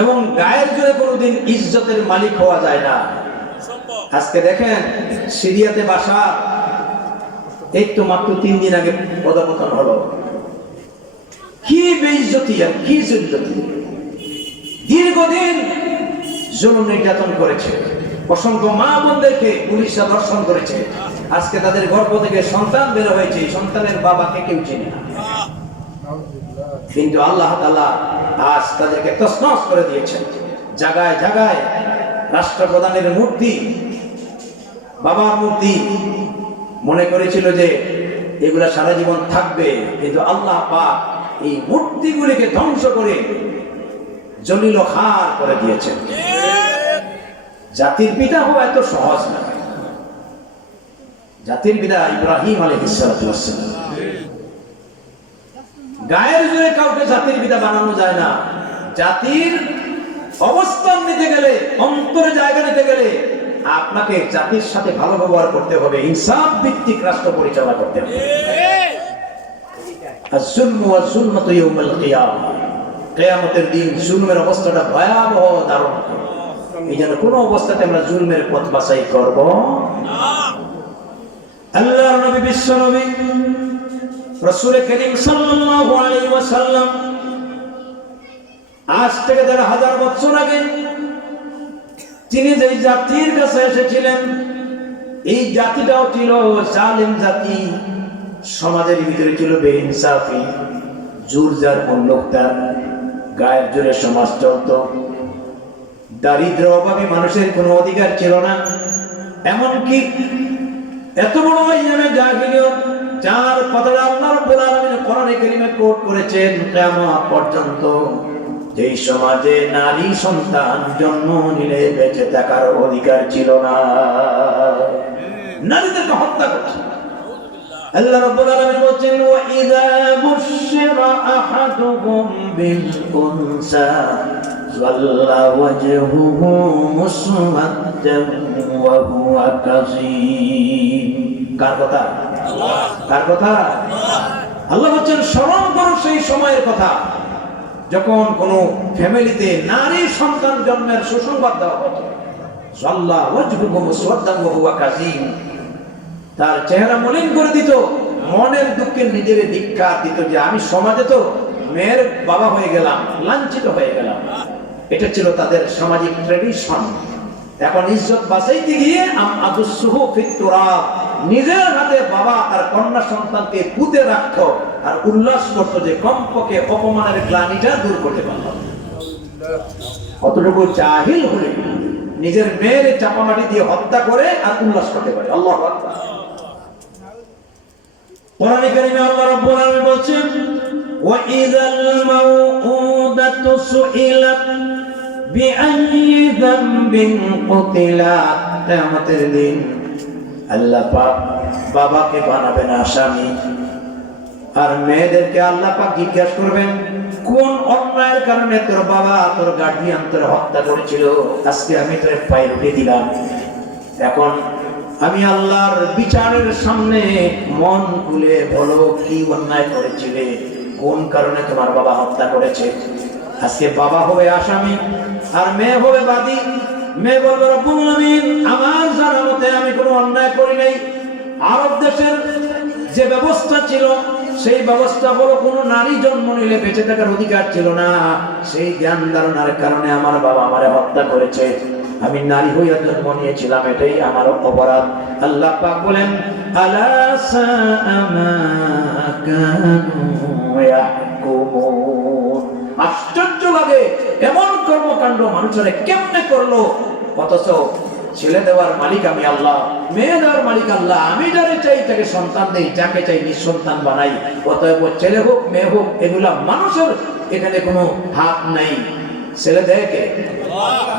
এবং গায়ের জোরে কোনোদিন ইজ্জতের মালিক হওয়া যায় না। আজকে দেখেন সিরিয়াতে বাশার এই তো মাত্র 3 দিন আগে পদপতন হলো। কি বেইজ্জতি আর কি জিল্লতি! দীর্ঘদিন জুলুম নির্যাতন করেছে, অসংখ্য মা বোনদেরকে পুলিশরা ধর্ষণ করেছে। আজকে তাদের গর্ভ থেকে সন্তান বের হয়েছে, সন্তানের বাবাকে কেউ চেনে না। কিন্তু আল্লাহ তাআলা আজ তাদেরকে তছনছ করে দিয়েছেন। জায়গায় জায়গায় রাষ্ট্রপ্রধানের মূর্তি, বাবার মূর্তি মনে করেছিল যে এগুলা সারা জীবন থাকবে, কিন্তু আল্লাহ পাক এই মূর্তিগুলিকে ধ্বংস করে জলিল খার করে দিয়েছেন। জাতির পিতা হওয়া এত সহজ না। জাতির পিতা ইব্রাহিম আলাইহিস সালাম। গায়ের জোরে কাউকে জাতির পিতা বানানো যায় না। জাতির অবস্থান নিতে গেলে, অন্তরে জায়গা নিতে গেলে আপনাকে জাতির সাথে ভালো ব্যবহার করতে হবে, ইনসাফ ভিত্তিক রাষ্ট্র পরিচালনা করতে হবে। আয-যুলমু ওয়াজ-যুলমাতু ইয়াউমাল কিয়ামাহ। কিয়ামতের দিন জুলমের অবস্থাটা ভয়াবহ দারুণ। এই জন্য কোন অবস্থাতে আমরা জুলমের পথ বাছাই করব না। আল্লাহর নবী, বিশ্ব নবী রাসূল করিম সাল্লাল্লাহু আলাইহি ওয়াসাল্লাম আজ থেকে ১,৫০০ বছর আগে তিনি যে জাতির কাছে এসেছিলেন, এই জাতিটাও ছিল জালিম জাতি। সমাজের ভিতরে ছিল বেইনসাফি, জোর যার লোকটার, গায়ের জোরে সমাজ চলত। দারিদ্র অভাবী মানুষের কোনো অধিকার ছিল না। এমনকি এত বড় ইয়ামে জাহিলিয়ত, যার কথা আল্লাহ রাব্বুল আলামিন কোরআনে কারীমে কোট করেছেন কিয়ামত পর্যন্ত, যেই সমাজে নারী সন্তান জন্ম নিলে বেঁচে থাকার অধিকার ছিল না, নারীদেরকে হত্যা করছে। আল্লাহ রাব্বুল আলামিন বলেন, ওয়া ইযা বুশিরা আহাদুহুম বিল উনসা যাল্লা ওয়াজহুহু মুসওয়াদ্দান ওয়া হুয়া কাযীম। কার কথা? আল্লাহ। কার কথা? আল্লাহ। আল্লাহ বলেন, স্মরণ করো সেই সময়ের কথা যখন কোন ফ্যামিলিতে নারী সন্তান জন্মের সুসংবাদ দেওয়া হতো। যাল্লা ওয়াজহুহু মুসওয়াদ্দান ওয়া হুয়া কাযীম। তার চেহারা মলিন করে দিত, মনের দুঃখে নিজের ধিক্কার দিত যে আমি সমাজে তো মেয়ের বাবা হয়ে গেলাম, লাঞ্ছিত হয়ে গেলাম। এটা ছিল তাদের সামাজিক ট্র্যাডিশন। এখন ইজ্জত বাঁচাইতে গিয়ে আদুসুহু ফিত তুরাব, নিজের হাতে বাবা তার কন্যা সন্তানকে পুঁতে রাখত আর উল্লাস করত যে কমপক্ষে অপমানের গ্লানিটা দূর করতে পারলাম। কতটুকু জাহিল হলে নিজের মেয়ের চাপামাটি দিয়ে হত্যা করে আর উল্লাস করতে পারে। আল্লাহু আকবার। কোরআনে কারীমে আল্লাহ রাব্বুল আলামিন বলেন, ওয়া ইযাল মাউউদাতু সুইলাত বিআইয়ি যামবিন কুতিলাত। কিয়ামতের দিন আল্লাহ পাক বাবাকে বানাবেন আসামি, আর মেয়েদেরকে আল্লাহ পাক জিজ্ঞাসা করবেন, কোন অন্যায়ের কারণে তোর বাবা, তোর গার্ডিয়ান তোর হত্যা করেছিল? আজকে আমি তোর পায়ে উঠে দিলাম। এখন আমি আল্লাহর বিচারের সামনে মন খুলে বলো, কি অন্যায় করেছিলে, কোন কারণে তোমার বাবা হত্যা করেছে? আজকে বাবা হবে আসামি আর মেয়ে হবে বাদী। মেয়ে বলবে, রব্বুল আলামিন, আমার জানা মতে আমি কোনো অন্যায় করি নাই। আরব দেশের যে ব্যবস্থা ছিল সেই ব্যবস্থা হলো কোনো নারী জন্ম নিলে বেঁচে থাকার অধিকার ছিল না। সেই জ্ঞান ধারণার কারণে আমার বাবা আমারে হত্যা করেছে। আমি নারী হইয়া জন্ম নিয়েছিলাম, এটাই আমার অপরাধ। আল্লাহ পাক বলেন, আলা সাআ মা কানু ইয়াহকুমুন। আশ্চর্য লাগে এমন কর্মকাণ্ড মানুষেরা কেমনে করলো, অথচ ছেলে দেওয়ার মালিক আমি আল্লাহ, মেয়ে দেওয়ার মালিক আল্লাহ। আমি যারে চাই তাকে সন্তান দেই, যাকে চাই নিঃসন্তান বানাই। অতএব ছেলে হোক মেয়ে হোক এগুলা মানুষের এখানে কোনো হাত নাই। ছেলে দেয় কে?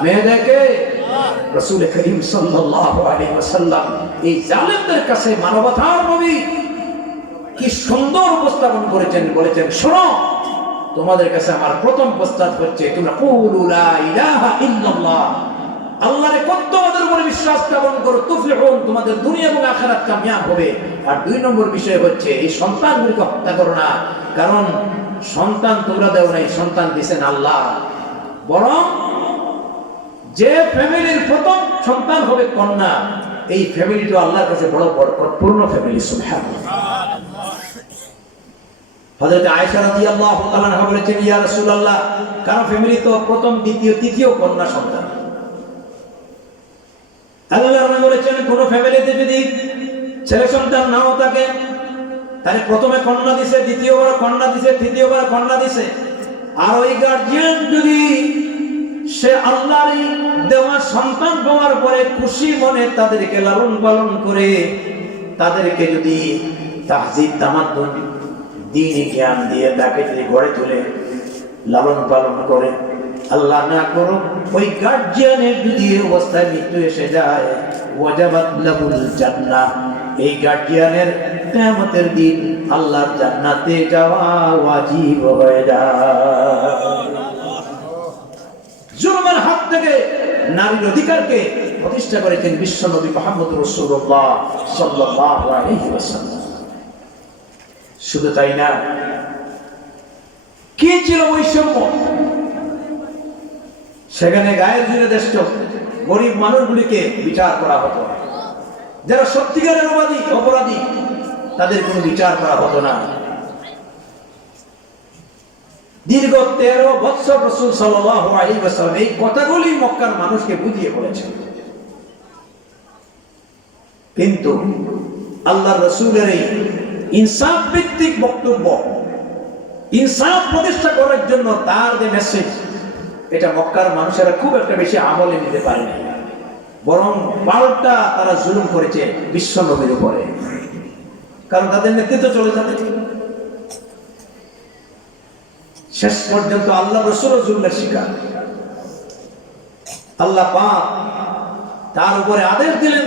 মেয়ে দেয় কে? রাসূল করিম সাল্লাল্লাহু আলাইহি ওয়াসাল্লাম এই জালেমদের কাছে মানবতার নবী কি সুন্দর উপস্থাপন করেছেন। বলেছেন, শোনো, তোমাদের কাছে আমার প্রথম প্রস্তাব হচ্ছে তোমরা কুলু লা ইলাহা ইল্লাল্লাহ, আল্লাহর একত্ববাদের উপরে বিশ্বাস স্থাপন করো, তুফলিহুন, তোমাদের দুনিয়া এবং আখিরাত কামিয়াব হবে। আর 2 নম্বর বিষয় হচ্ছে এই সন্তানগুলোকে হত্যা করো না, কারণ সন্তান তোমরা দেও নাই, সন্তান দিয়েছেন আল্লাহ। বরং যে ফ্যামিলির প্রথম সন্তান হবে কন্যা, এই ফ্যামিলিটা আল্লাহর কাছে বড় বরকতপূর্ণ ফ্যামিলি। সুবহানাল্লাহ। হযরত আয়েশা রাদিয়াল্লাহু তাআলা আনহা বলেছেন, ইয়া রাসূলুল্লাহ, কারণ ফ্যামিলি তো প্রথম দ্বিতীয় তৃতীয় কন্যা সন্তান। আল্লাহর নবী বলেছেন, কোন ফ্যামিলিতে যদি ছেলে সন্তান নাও থাকে, তাহলে প্রথমে কন্যা দিছে, দ্বিতীয়বার কন্যা দিছে, তৃতীয়বার কন্যা দিছে। আর ওই গার্জিয়ান যদি সে আল্লাহর দেওয়া সন্তান পাওয়ার পরে খুশি মনে তাদেরকে লালন পালন করে, তাদেরকে যদি তাহজিব তামাদ্দুন দ্বীনি জ্ঞান দিয়ে তাকে যদি গড়ে তোলে, লালন পালন করে, আল্লাহ না করুক ওই গার্জিয়ানের যদি অবস্থায় মৃত্যু এসে যায়, ওয়াজাবাত লাহুল জান্নাহ, এই গার্জিয়ানের কিয়ামতের দিন আল্লাহর জান্নাতে যাওয়া ওয়াজিব হয়ে যায়। জুলুমের হাত থেকে নারীর অধিকারকে প্রতিষ্ঠা করেছেন বিশ্বনবী মুহাম্মদ রাসূলুল্লাহ সাল্লাল্লাহু আলাইহি ওয়াসাল্লাম। শুধু তাই না, কি ছিল বৈষম্য? সেখানে গায়ের জুড়ে দেশ গরিব মানুষগুলিকে বিচার করা হতো, যারা সত্যিকারের অপরাধী তাদের কোনো বিচার করা হতো না। দীর্ঘ 13 বছর রাসূল সাল্লাল্লাহু আলাইহি ওয়াসাল্লাম এই কথাগুলি মক্কার মানুষকে বুঝিয়ে বলেছেন। কিন্তু আল্লাহর রাসূলের এই ইনসাফ ভিত্তিক বক্তব্য, ইনসাফ প্রতিষ্ঠা করার জন্য তার যে মেসেজ, এটা মক্কার মানুষেরা খুব একটা বেশি আমলে নিতে পারেনি, বরং পাল্টা তারা জুলুম করেছে বিশ্ব নবীর উপরে, কারণ তাদের নেতৃত্ব চলে যাবে। শেষ পর্যন্ত আল্লাহ রাসূল জুলমের শিকার। আল্লাহ পাক তার উপরে আদেশ দিলেন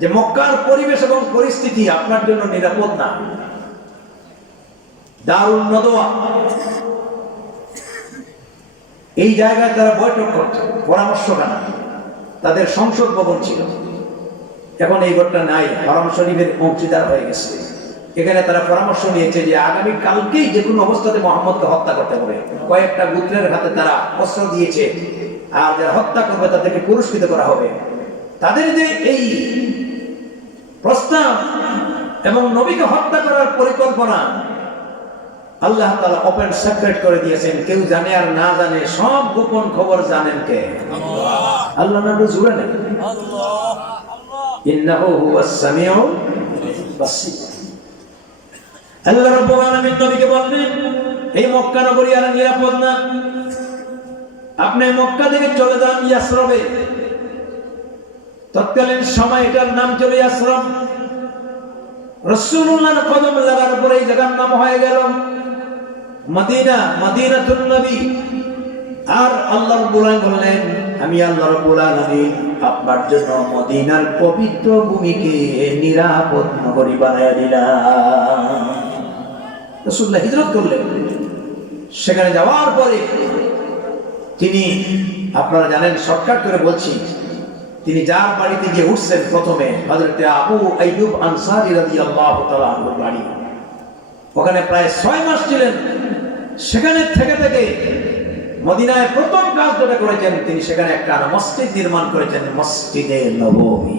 যে মক্কার পরিবেশ এবং পরিস্থিতি আপনার জন্য নিরাপদ না। দারুন নদওয়া, এই জায়গায় তারা বৈঠক করত, পরামর্শখানা, তাদের সংসদ ভবন ছিল। এখন এই ঘরটা নাই, হারাম শরীফের অংশীদার হয়ে গেছে। এখানে তারা পরামর্শ নিয়েছে যে আগামী কালকেই যে কোনো অবস্থাতে মুহাম্মদকে হত্যা করতে হবে। কয়েকটা গোত্রের হাতে তারা অস্ত্র দিয়েছে, আর যারা হত্যা করবে তাদেরকে পুরস্কৃত করা হবে। তাদের যে এই প্রস্তাব এবং নবীকে হত্যা করার পরিকল্পনা আল্লাহ তাআলা ওপেন সিক্রেট করে দিয়েছেন। কেউ জানে আর না জানে, সব গোপন খবর জানেন কে? আল্লাহ না জুড়ে নেন, ইন্নাহু হুয়াস সামিউল বাসীর। আল্লাহ রাব্বুল আলামিন নবীকে বললেন, এই মক্কা নগরী আর নিরাপদ না, আপনি মক্কা থেকে চলে যান ইয়াসরবে। তৎকালীন সময় এটার নাম ছিল ইয়াসরব। রাসূলুল্লাহর কদম লাগার পরে এই জায়গার নাম হয়ে গেল মদিনা, মদিনাতুন নবী। আর আল্লাহ রাব্বুল আলামিন বললেন, আমি আল্লাহ রাব্বুল আলামিন আপনার জন্য মদিনার পবিত্র ভূমিকে নিরাপদ নগরী বানায়া দিলাম। রাসূলুল্লাহ হিজরত করলেন। সেখানে যাওয়ার পরে তিনি, আপনারা জানেন, শর্টকাট করে বলছি, তিনি যার বাড়িতে গিয়ে উঠছেন প্রথমে, হযরত আবু আইয়ুব আনসারী রাদিয়াল্লাহু তাআলা আনহুর বাড়ি। ওখানে প্রায় 6 মাস ছিলেন। সেখানে থেকে থেকে মদিনায় প্রথম কাজ যেটা করেছেন, তিনি সেখানে একটা মসজিদ নির্মাণ করেছেন, মসজিদে নববী।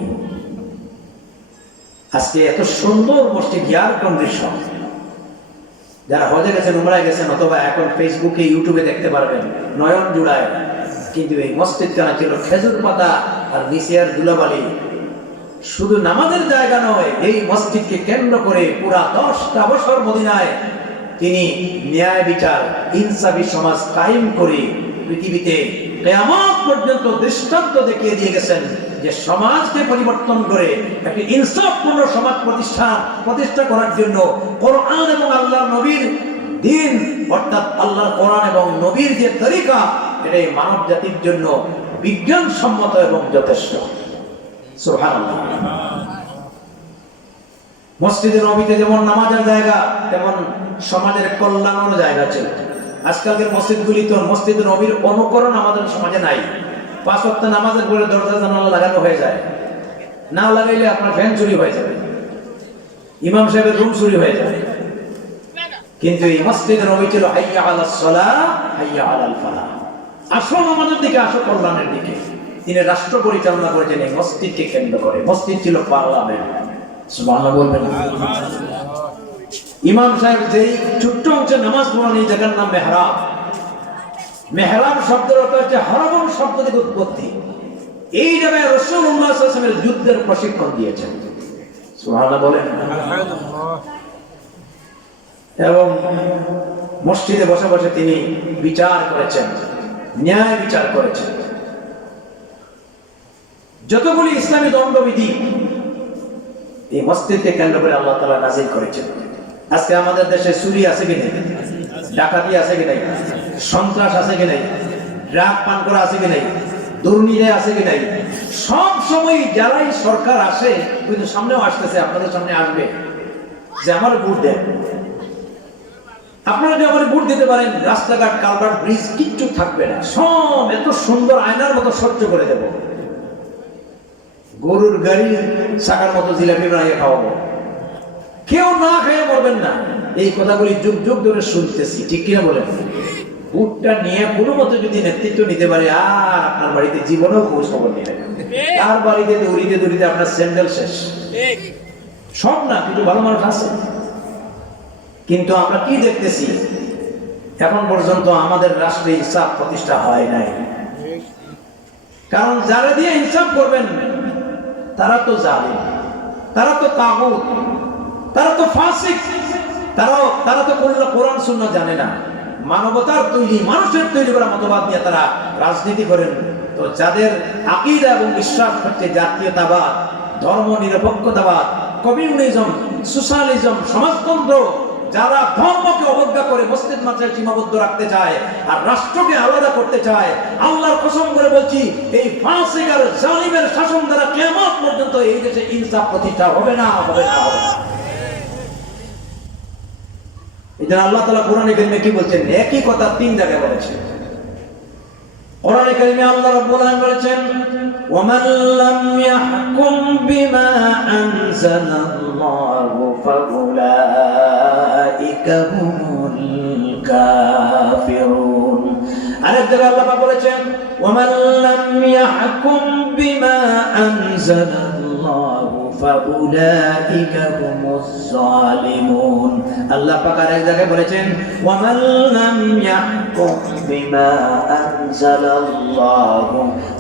আজকে এত সুন্দর মসজিদ, এয়ার কন্ডিশন, যারা হজে গেছেন, উমরায় গেছেন, অথবা এখন ফেসবুকে ইউটিউবে দেখতে পারবেন, নয়ন জুড়ায়। কিন্তু এই মসজিদখানা ছিল খেজুর পাতা আর নিচে আর ধুলাবালি। শুধু নামাজের জায়গা নয়, এই মসজিদকে কেন্দ্র করে পুরা 10টা বছর মদিনায় তিনি ন্যায় বিচার, ইনসাফি সমাজ কায়েম করে পৃথিবীতে কিয়ামত পর্যন্ত দৃষ্টান্ত দেখিয়ে দিয়ে গেছেন যে সমাজকে পরিবর্তন করে একটি ইনসাফপূর্ণ সমাজ প্রতিষ্ঠা করার জন্য কোরআন এবং আল্লাহর নবীর দিন, অর্থাৎ আল্লাহর কোরআন এবং নবীর যে তরিকা, এটাই মানব জাতির জন্য বিজ্ঞানসম্মত এবং যথেষ্ট। সুবহানাল্লাহ। মসজিদে নবীতে যেমন নামাজের জায়গা, তেমন সমাজের কল্যাণের জায়গা ছিল। আজকালকের মসজিদগুলি তো মসজিদে নবীর অনুকরণ আমাদের সমাজে নাই। 5 ওয়াক্ত নামাজের পরে দরজা জানালা লাগানো হয়ে যায়, না লাগাইলে আপনার ফ্যান চুরি হয়ে যাবে, ইমাম সাহেবের রুম চুরি হয়ে যাবে। কিন্তু এই মসজিদে নবী ছিল হাইয়া আলাস সালাহ হাইয়া আলাল ফালাহ, আসো আমাদের দিকে, আসো কল্যাণের দিকে। তিনি রাষ্ট্র পরিচালনা করেছেন এই মসজিদকে কেন্দ্র করে। মসজিদ ছিল পার্লামেন্ট। সুবহানাল্লাহ বলবেন। ইমাম সাহেব যেই ছোট্ট অংশে নামাজ পড়ান, এই জায়গার নাম মেহরাব। মেহরাব শব্দের অর্থ হচ্ছে হরবন শব্দ থেকে উৎপত্তি। এই জায়গায় রাসূলুল্লাহ সাল্লাল্লাহু আলাইহি ওয়াসাল্লামের যুদ্ধের প্রশিক্ষণ দিয়েছেন। সুবহানাল্লাহ বলেন। এবং মসজিদে বসে বসে তিনি বিচার করেছেন, ন্যায় বিচার করেছেন। যতগুলি ইসলামী দণ্ডবিধি এই মসজিদকে কেন্দ্র করে আল্লাহ তাআলা নাযিল করেছেন। আজকে আমাদের দেশে চুরি আছে কি নাই, ডাকাতি আছে কি নাই, সন্ত্রাস আছে কি নাই, ড্রাগ পান করা আছে কি নাই, দুর্নীতি আছে কি নাই, সব সময় যারাই সরকার আসে, কিন্তু সামনেও আসতেছে, আপনাদের সামনে আসবে যে আমার ভোট দেন। আপনারা যদি আমার ভোট দিতে পারেন, রাস্তাঘাট, কালভার্ট, ব্রিজ কিচ্ছু থাকবে না, সব এত সুন্দর আয়নার মতো স্বচ্ছ করে দেব। গরুর গাড়ি চাকার মতো জিলাপি বানিয়ে খাওয়াবো, কেউ না খেয়ে মরবেন না। এই কথাগুলি যুগ যুগ ধরে শুনতেছি, ঠিক কিনা বলেন? ভোটটা নিয়ে কোনো মতো যদি নেতৃত্ব নিতে পারে, আর আপনার বাড়িতে জীবনেও খোঁজ খবর নেবেন। তার বাড়িতে দৌড়িতে দৌড়িতে আপনার স্যান্ডেল শেষ। সব না, কিন্তু ভালো মানুষ আছে। কিন্তু আমরা কি দেখতেছি, এখন পর্যন্ত আমাদের রাষ্ট্রে ইনসাফ প্রতিষ্ঠা হয় নাই। কারণ যারা দিয়ে ইনসাফ করবেন তারা তো জালিম, তারা তো তাগুত, তারা তো ফাসিক, তারা তো কোরআন সুন্নাহ জানে না। মানবতার তৈরি, মানুষের তৈরি করা মতবাদ নিয়ে তারা রাজনীতি করেন। তো যাদের আকীদা এবং বিশ্বাস হচ্ছে জাতীয়তাবাদ, ধর্ম নিরপেক্ষতাবাদ, কমিউনিজম, সোশ্যালিজম, সমাজতন্ত্র, যারা ধর্মকে অবজ্ঞা করে মসজিদ মাদ্রাসায় সীমাবদ্ধ রাখতে চায় আর রাষ্ট্রকে আলাদা করতে চায়, আল্লাহর কসম করে বলছি, এই ফাসিক আর জালিমের শাসন দ্বারা কিয়ামত পর্যন্ত এই দেশে ইনসাফ প্রতিষ্ঠা হবে না, হবে না, হবে না। এটা আল্লাহ তাআলা কোরআনে কারিমে কি বলছেন? একই কথা 3 জায়গায় বলেছেন। কোরআনে কারিমে আল্লাহ রাব্বুল আলামিন বলেছেন, ওয়ামান লাম ইয়াহকুম বিমা আনজালাল্লাহু ফাউলাইকা হুমুল কাফিরুন। আরেক জায়গায় আল্লাহ পাক বলেছেন, ওয়ামান লাম ইয়াহকুম বিমা আনজালাল্লাহু ফাউলাইকা হুমুজ জালিমুন। আল্লাহ পাক আরেক জায়গায় বলেছেন, ওয়ামান লাম ইয়াহকুম বিমা আনজালাল্লাহু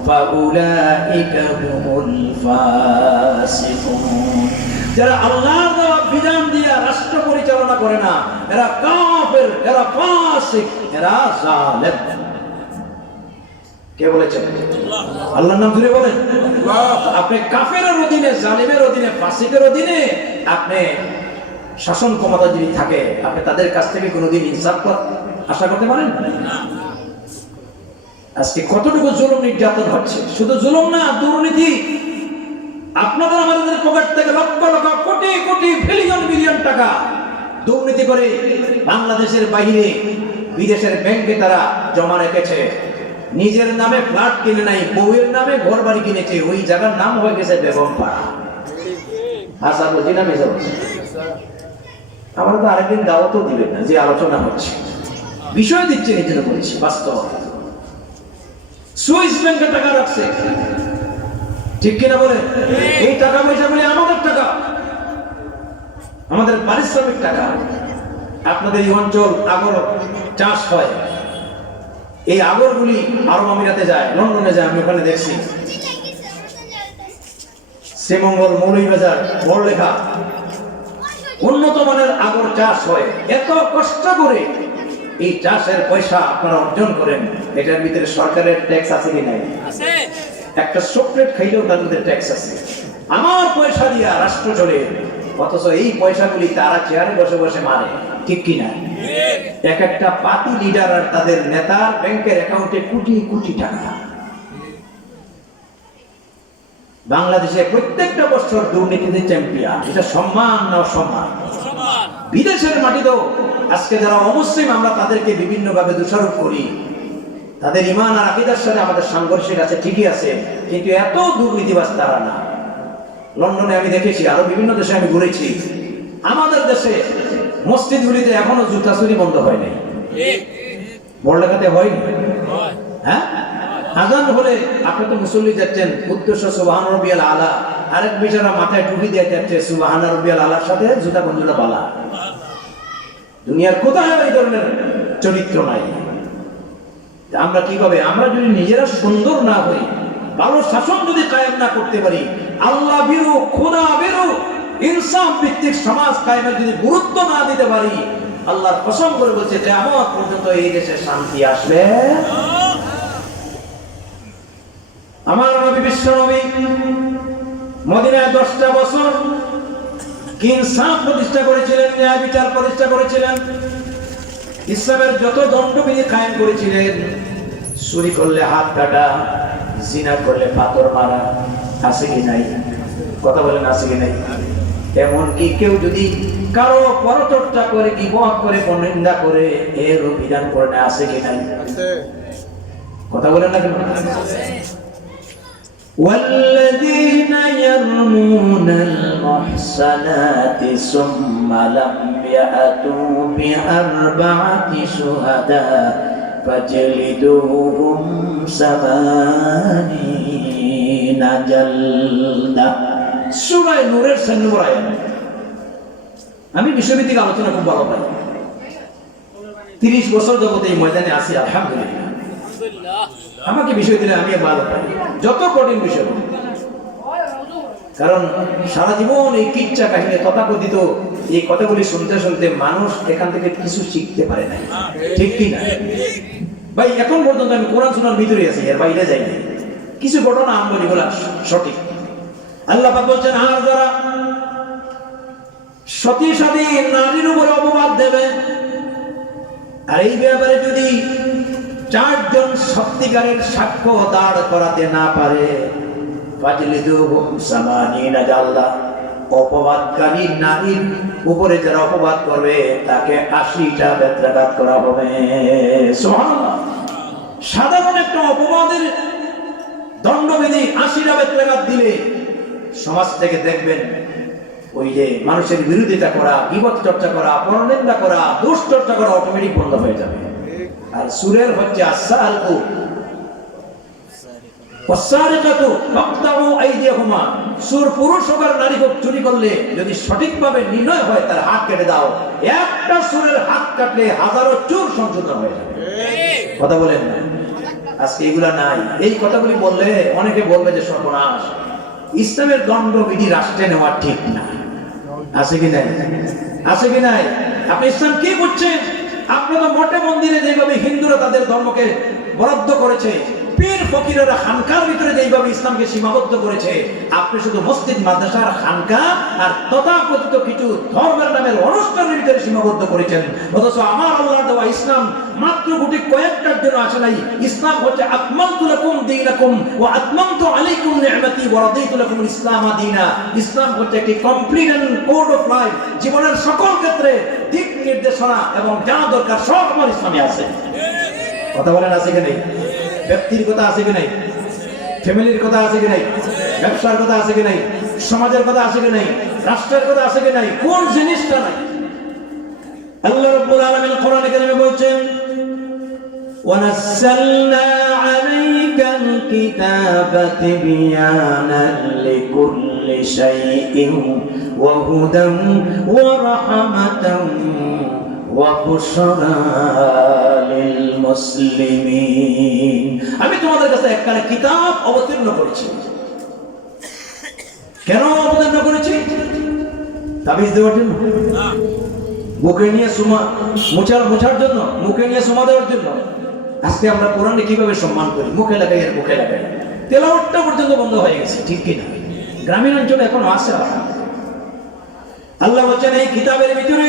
ফাউলাইকা হুমুল ফাসিকুন। যারা আল্লাহর দেওয়া বিধান দিয়ে রাষ্ট্র পরিচালনা করে না, এরা কাফের, এরা ফাসিক, এরা জালেম। কে বলেছেন? আল্লাহর নাম ধরে বলেন। আপনি কাফেরের অধীনে, জালিমের অধীনে, ফাসিকের অধীনে আপনি শাসন ক্ষমতা যদি থাকে, আপনি তাদের কাছ থেকে কোনোদিন ইনসাফ আশা করতে পারেন না। আজকে কতটুকু জুলুম নির্যাতন হচ্ছে, শুধু জুলুম না, দুর্নীতি। আপনাদের আমাদের পকেট থেকে লক্ষ লক্ষ, কোটি কোটি, বিলিয়ন বিলিয়ন টাকা দুর্নীতি করে বাংলাদেশের বাইরে বিদেশের ব্যাংকে তারা জমা রেখেছে। নিজের নামে ফ্ল্যাট কিনে নাই, বউয়ের নামে ঘর বাড়ি কিনেছে, ওই জায়গার নাম হয়ে গেছে বেগমপাড়া। আশা বলছি না মেজা বলছি, আমরা তো আরেকদিন দাওয়াতও দিবেন না, যে আলোচনা হচ্ছে বিষয় দিচ্ছে, নিজের বলছি বাস্তব। সুইস ব্যাংকে টাকা রাখছে, ঠিক কিনা বলে? এই টাকা পয়সা গুলি আমাদের টাকা, আমাদের পারিশ্রমিক টাকা। আপনাদের এই অঞ্চল আগর চাষ হয়, এই আগরগুলি আরব আমিরাতে যায়, লন্ডনে যায়, আমি ওখানে দেখছি। শ্রীমঙ্গল, মৌলভীবাজার, বড়লেখা, উন্নত মানের আগর চাষ হয়। এত কষ্ট করে এই চাষের পয়সা আপনারা অর্জন করেন, এটার ভিতরে সরকারের ট্যাক্স আছে কি নাই? একটা চকলেট খাইলেও তাদের ট্যাক্স আছে। আমার পয়সা দিয়া রাষ্ট্র চলে, অথচ এই পয়সাগুলি তারা চেয়ারে বসে বসে মারে, ঠিক কিনা? এক একটা পার্টি লিডার আর তাদের নেতা ব্যাংকের অ্যাকাউন্টে কোটি কোটি টাকা। বাংলাদেশে প্রত্যেকটা বছর দুর্নীতিতে চ্যাম্পিয়ন, এটা সম্মান না অসম্মান? বিদেশের মাটিতেও আজকে যারা অমুসলিম আমরা তাদেরকে বিভিন্ন ভাবে দোষারোপ করি, তাদের ঈমান আর আকীদার সাথে আমাদের সাংঘর্ষিক আছে, ঠিকই আছে, কিন্তু এত দুর্নীতিবাজ তারা না। লন্ডনে আমি দেখেছি, আরো বিভিন্ন দেশে আমি ঘুরেছি, আমাদের দেশে মসজিদগুলিতে এখনো জুতা চুরি বন্ধ হয় নাই। বড়লেখাতে হয়নি? হ্যাঁ, আজান হলে আপনি তো মুসল্লি যাচ্ছেন, উদ্দেশ্য সুবহান রাব্বিয়াল আলা, আরেক বেচারা মাথায় টুপি দিয়ে যাচ্ছে সুবহান রাব্বিয়াল আলার সাথে জুতা গঞ্জুটা বালা। দুনিয়ার কোথায় এই ধরনের চরিত্র নাই। আমরা কিভাবে, আমরা যদি নিজেরা সুন্দর না হই, ভালো শাসন যদি কায়েম না করতে পারি, আল্লাহ বিরু খোদা বিরু ইনসাফ ভিত্তিক সমাজ কায়েমের যদি গুরুত্ব না দিতে পারি, আল্লাহর কসম করে বলছে কিয়ামত পর্যন্ত এই দেশে শান্তি আসবে। আমার নবী বিশ্ব নবী মদিনায় 10টা বছর ইনসাফ প্রতিষ্ঠা করেছিলেন, ন্যায় বিচার প্রতিষ্ঠা করেছিলেন, ইসলামের যত দণ্ডবিধি কায়েম করেছিলেন। চুরি করলে হাত কাটা, জিনা করলে পাথর মারা, আছে কি নাই? কথা বলেন, আছে কি নাই? এমনকি কেউ যদি কারো পরচর্চা করে, গীবত করে, নিন্দা করে, এর বিধান করে না, আছে কি নাই? কথা বলেন না কেন? والذين يرمون المحصنات ثم لم يأتوا بأربعة شهداء فاجلدوهم 80 جلدة। সূরা নূরের 6 নম্বর আয়াত। আমি বিশ্বভিত্তিক আলোচনা খুব ভালো পাই। 30 বছর যাবত এই ময়দানে আছি, আলহামদুলিল্লাহ। আমাকে বিষয় দিলে আমি ভালো পাই, যত কঠিন বিষয়, কারণ সারা জীবন এই কিচ্ছা কাহিনী তথাকথিত এই কথাগুলি শুনতে শুনতে মানুষ এখান থেকে কিছু শিখতে পারে না, ঠিক কি না ভাই? এখন পর্যন্ত আমি কোরআন শোনার ভিতরে আছি, এর বাইরে যাইনি। কিছু ঘটনা আমি বলি বলা সঠিক। আল্লাহ পাক বলছেন, আর যারা সতী সাথী নারীর উপরে অপবাদ দেবে, আর এই ব্যাপারে যদি 4 জন সত্যিকারের সাক্ষ্য দাঁড় করাতে না পারে, ফাজলিদুহুম 80 জালদা, অপবাদকারী নারীর উপরে যারা অপবাদ করবে তাকে 80টা বেত্রাঘাত করা হবে। সুবহানাল্লাহ। সাধারণ একটা অপবাদের দণ্ডবিধি 80টা বেত্রাঘাত দিলে সমাজ থেকে দেখবেন ওই যে মানুষের বিরোধিতা করা, গীবত চর্চা করা, পরনিন্দা করা, দোষ চর্চা করা অটোমেটিক বন্ধ হয়ে যাবে। আর সুরের হচ্ছে আসালকু ওয়াসারিকাতু ফাকতাউ আইদিয়াহুমা, সুর পুরুষ হোক আর নারী হোক, চুরি করলে যদি সঠিকভাবে নির্ণয় হয় তার হাত কেটে দাও। একটা সুরের হাত কাটলে হাজারো চোর সংশোধন হয়ে যাবে। কথা বলেন না? আজকে এগুলা নাই। এই কথাগুলি বললে অনেকে বলবে যে সর্বনাশ, ইসলামের দণ্ডবিধি রাষ্ট্রে নেওয়া ঠিক না। আছে কি নাই? আছে কি নাই? আপনি ইসলাম কি বুঝছেন? আপনারা মোটে মন্দিরে যেভাবে হিন্দুরা তাদের ধর্মকে বরাদ্দ করেছে, পীর ফকিরেরা খানকার ভিতরে যেভাবে ইসলামকে সীমাবদ্ধ করেছে, আপনি শুধু মসজিদ, মাদ্রাসার, খানকা আর তথাকথিত কিছু ধর্মের নামের অনুষ্ঠানের ভিতরে সীমাবদ্ধ করেছেন। অথচ আমার আল্লাহ দেওয়া ইসলাম মাত্র গুটি কয়েকটার জন্য আসে নাই। ইসলাম হচ্ছে আকমালতু লাকুম দীনাকুম ওয়া আতমামতু আলাইকুম নি'মাতি ওয়া রাদিতু লাকুমুল ইসলাম দীনা। ইসলাম হচ্ছে একটি কমপ্লিট কোড অফ লাইফ। জীবনের সকল ক্ষেত্রে দিক নির্দেশনা এবং যা দরকার সব আমার ইসলামে আছে। কথা বলেন, আছে কি নাই? ব্যক্তির কথা আছে কি নাই? ফ্যামিলির কথা আছে কি নাই? ব্যবসার কথা আছে কি নাই? সমাজের কথা আছে কি নাই? রাষ্ট্রের কথা আছে কি নাই? কোন জিনিসটা নাই? আল্লাহ রাব্বুল আলামিন কোরআনে কারিমে বলছেন, ওয়ানাজ্জালনা আলাইকাল কিতাবা তিবয়ানান লিকুল্লি শাইইন ওয়া হুদান ওয়া রাহমাতান ওয়া বুশরা লিল মুসলিমিন। আমি তোমাদের কাছে একখানা কিতাব অবতীর্ণ করেছি। কেন অবতীর্ণ করেছি? তাবিজ দেওয়ার জন্য বুকে নিয়ে মোছার জন্য, মুখে নিয়ে সুমা দেওয়ার জন্য। আজকে আমরা কোরআনকে কিভাবে সম্মান করি, মুখে লাগাই আর মুখে লাগাই। তেলাওয়াতটা পর্যন্ত বন্ধ হয়ে গেছে, ঠিক কিনা? গ্রামীণ অঞ্চলে এখনো আছে। আল্লাহ বলছেন এই কিতাবের ভিতরে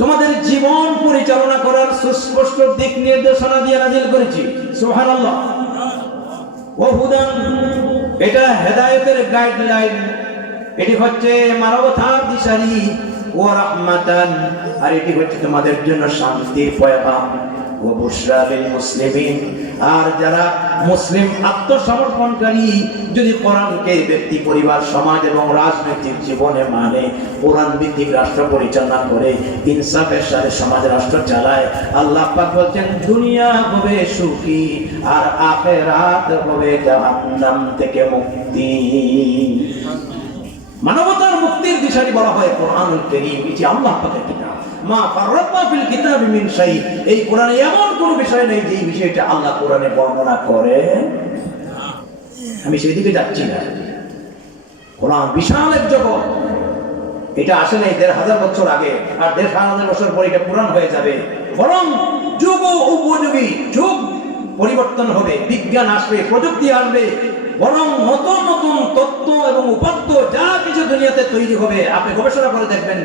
তোমাদের জীবন পরিচালনা করার সুস্পষ্ট দিক নির্দেশনা দিয়ে নাজিল করেছি। সুবহানাল্লাহ। ওয়া হুদান, এটা হেদায়েতের গাইডলাইন, এটি হচ্ছে মানবতার দিশারি। ওয়া রাহমাতান, আর এটি হচ্ছে তোমাদের জন্য শান্তির পয়গাম। ওয়া বুশরা লিল মুসলিমিন, আর যারা মুসলিম আত্মসমর্পণকারী যদি কোরআনকে ব্যক্তি, পরিবার, সমাজ এবং রাজনৈতিক জীবনে মানে, কোরআন ভিত্তিক রাষ্ট্র পরিচালনা করে, ইনসাফের সাথে সমাজ রাষ্ট্র চালায়, আল্লাহ পাক বলছেন দুনিয়া হবে সুখী আর আখিরাত হবে জাহান্নাম থেকে মুক্তি। মানবতার মুক্তির দিশারি বলা হয় কোরআনুল কারীম। এটি আল্লাহ পাকের কিতাব। মা ফাররাতনা ফিল কিতাবি মিন শাই, এই কোরআনে এমন কোন বিষয় নেই যে এই বিষয়টা আল্লাহ কোরআনে বর্ণনা করে। আমি সেদিকে যাচ্ছি না। কোরআন বিশাল এক জগৎ, এটা আসলে ১৫০০ বছর আগে, আর ১৫০০ বছর পরে এটা পুরাণ হয়ে যাবে। বরং যুগ উপযোগী, যুগ পরিবর্তন হবে, বিজ্ঞান আসবে, প্রযুক্তি আসবে, বরং নতুন নতুন তত্ত্ব এবং উপাত্ত যা কিছু দুনিয়াতে তৈরি হবে, আপনি গবেষণা করে দেখবেন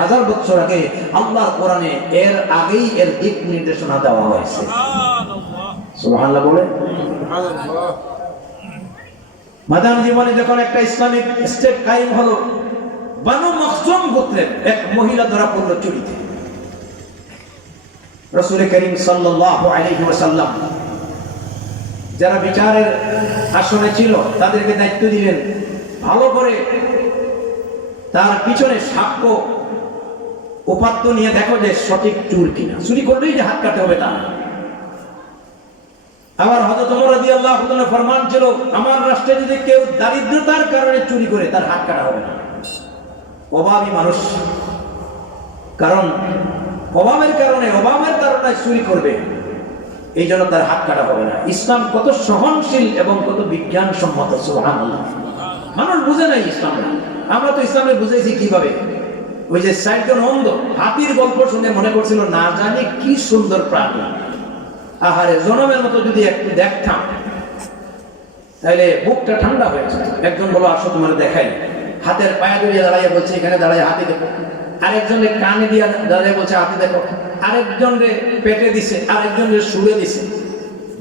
১৫০০ বছর আগে আল্লাহর কোরআনে এর আগেই এর দিক নির্দেশনা দেওয়া হয়েছে। সুবহানাল্লাহ বলে। মাদানী জীবনে যখন একটা ইসলামিক স্টেট কায়েম হলো, বানু মখজুম গোত্রের এক মহিলা ধরা পড়ল চুরিতে। রাসূল করিম সাল্লাল্লাহু আলাইহি ওয়াসাল্লাম যারা বিচারের আসনে ছিল তাদেরকে দায়িত্ব দিলেন, ভালো করে তার পিছনে সাক্ষ্য উপাত্ত নিয়ে দেখো যে সঠিক চোর কিনা। চুরি করলেই যে হাত কাটতে হবে তা। আবার হযরত ওমর রাদিয়াল্লাহু আনহু ফরমান ছিল, আমার রাষ্ট্রে যদি কেউ দারিদ্রতার কারণে চুরি করে তার হাত কাটা হবে না। অভাবী মানুষ, কারণ অভাবের কারণে চুরি করবে, এই জন্য তার হাত কাটা হবে না। ইসলাম কত সহনশীল এবং কত বিজ্ঞান সম্মত। সুবহানাল্লাহ। মানুষ বুঝে নাই ইসলাম। আমরা তো ইসলামে বুঝেছি কিভাবে? ওই যে ৬০ জন অন্ধ হাতির গল্প শুনে মনে করছিল না জানি কি সুন্দর প্রাণী, আহারে জনমের মতো যদি একটু দেখতাম তাহলে বুকটা ঠান্ডা হয়ে যেত। একজন বলো আসো তোমার দেখাই, হাতের পায়ে ধরিয়ে দাঁড়াইয়া বলছে এখানে দাঁড়াইয়া হাতি দেখো। আরেকজনে কানে দিয়ে দাঁড়িয়ে বলছে হাতি দেখো। আরেকজনে পেটে দিছে, আরেকজনে শুয়ে দিছে।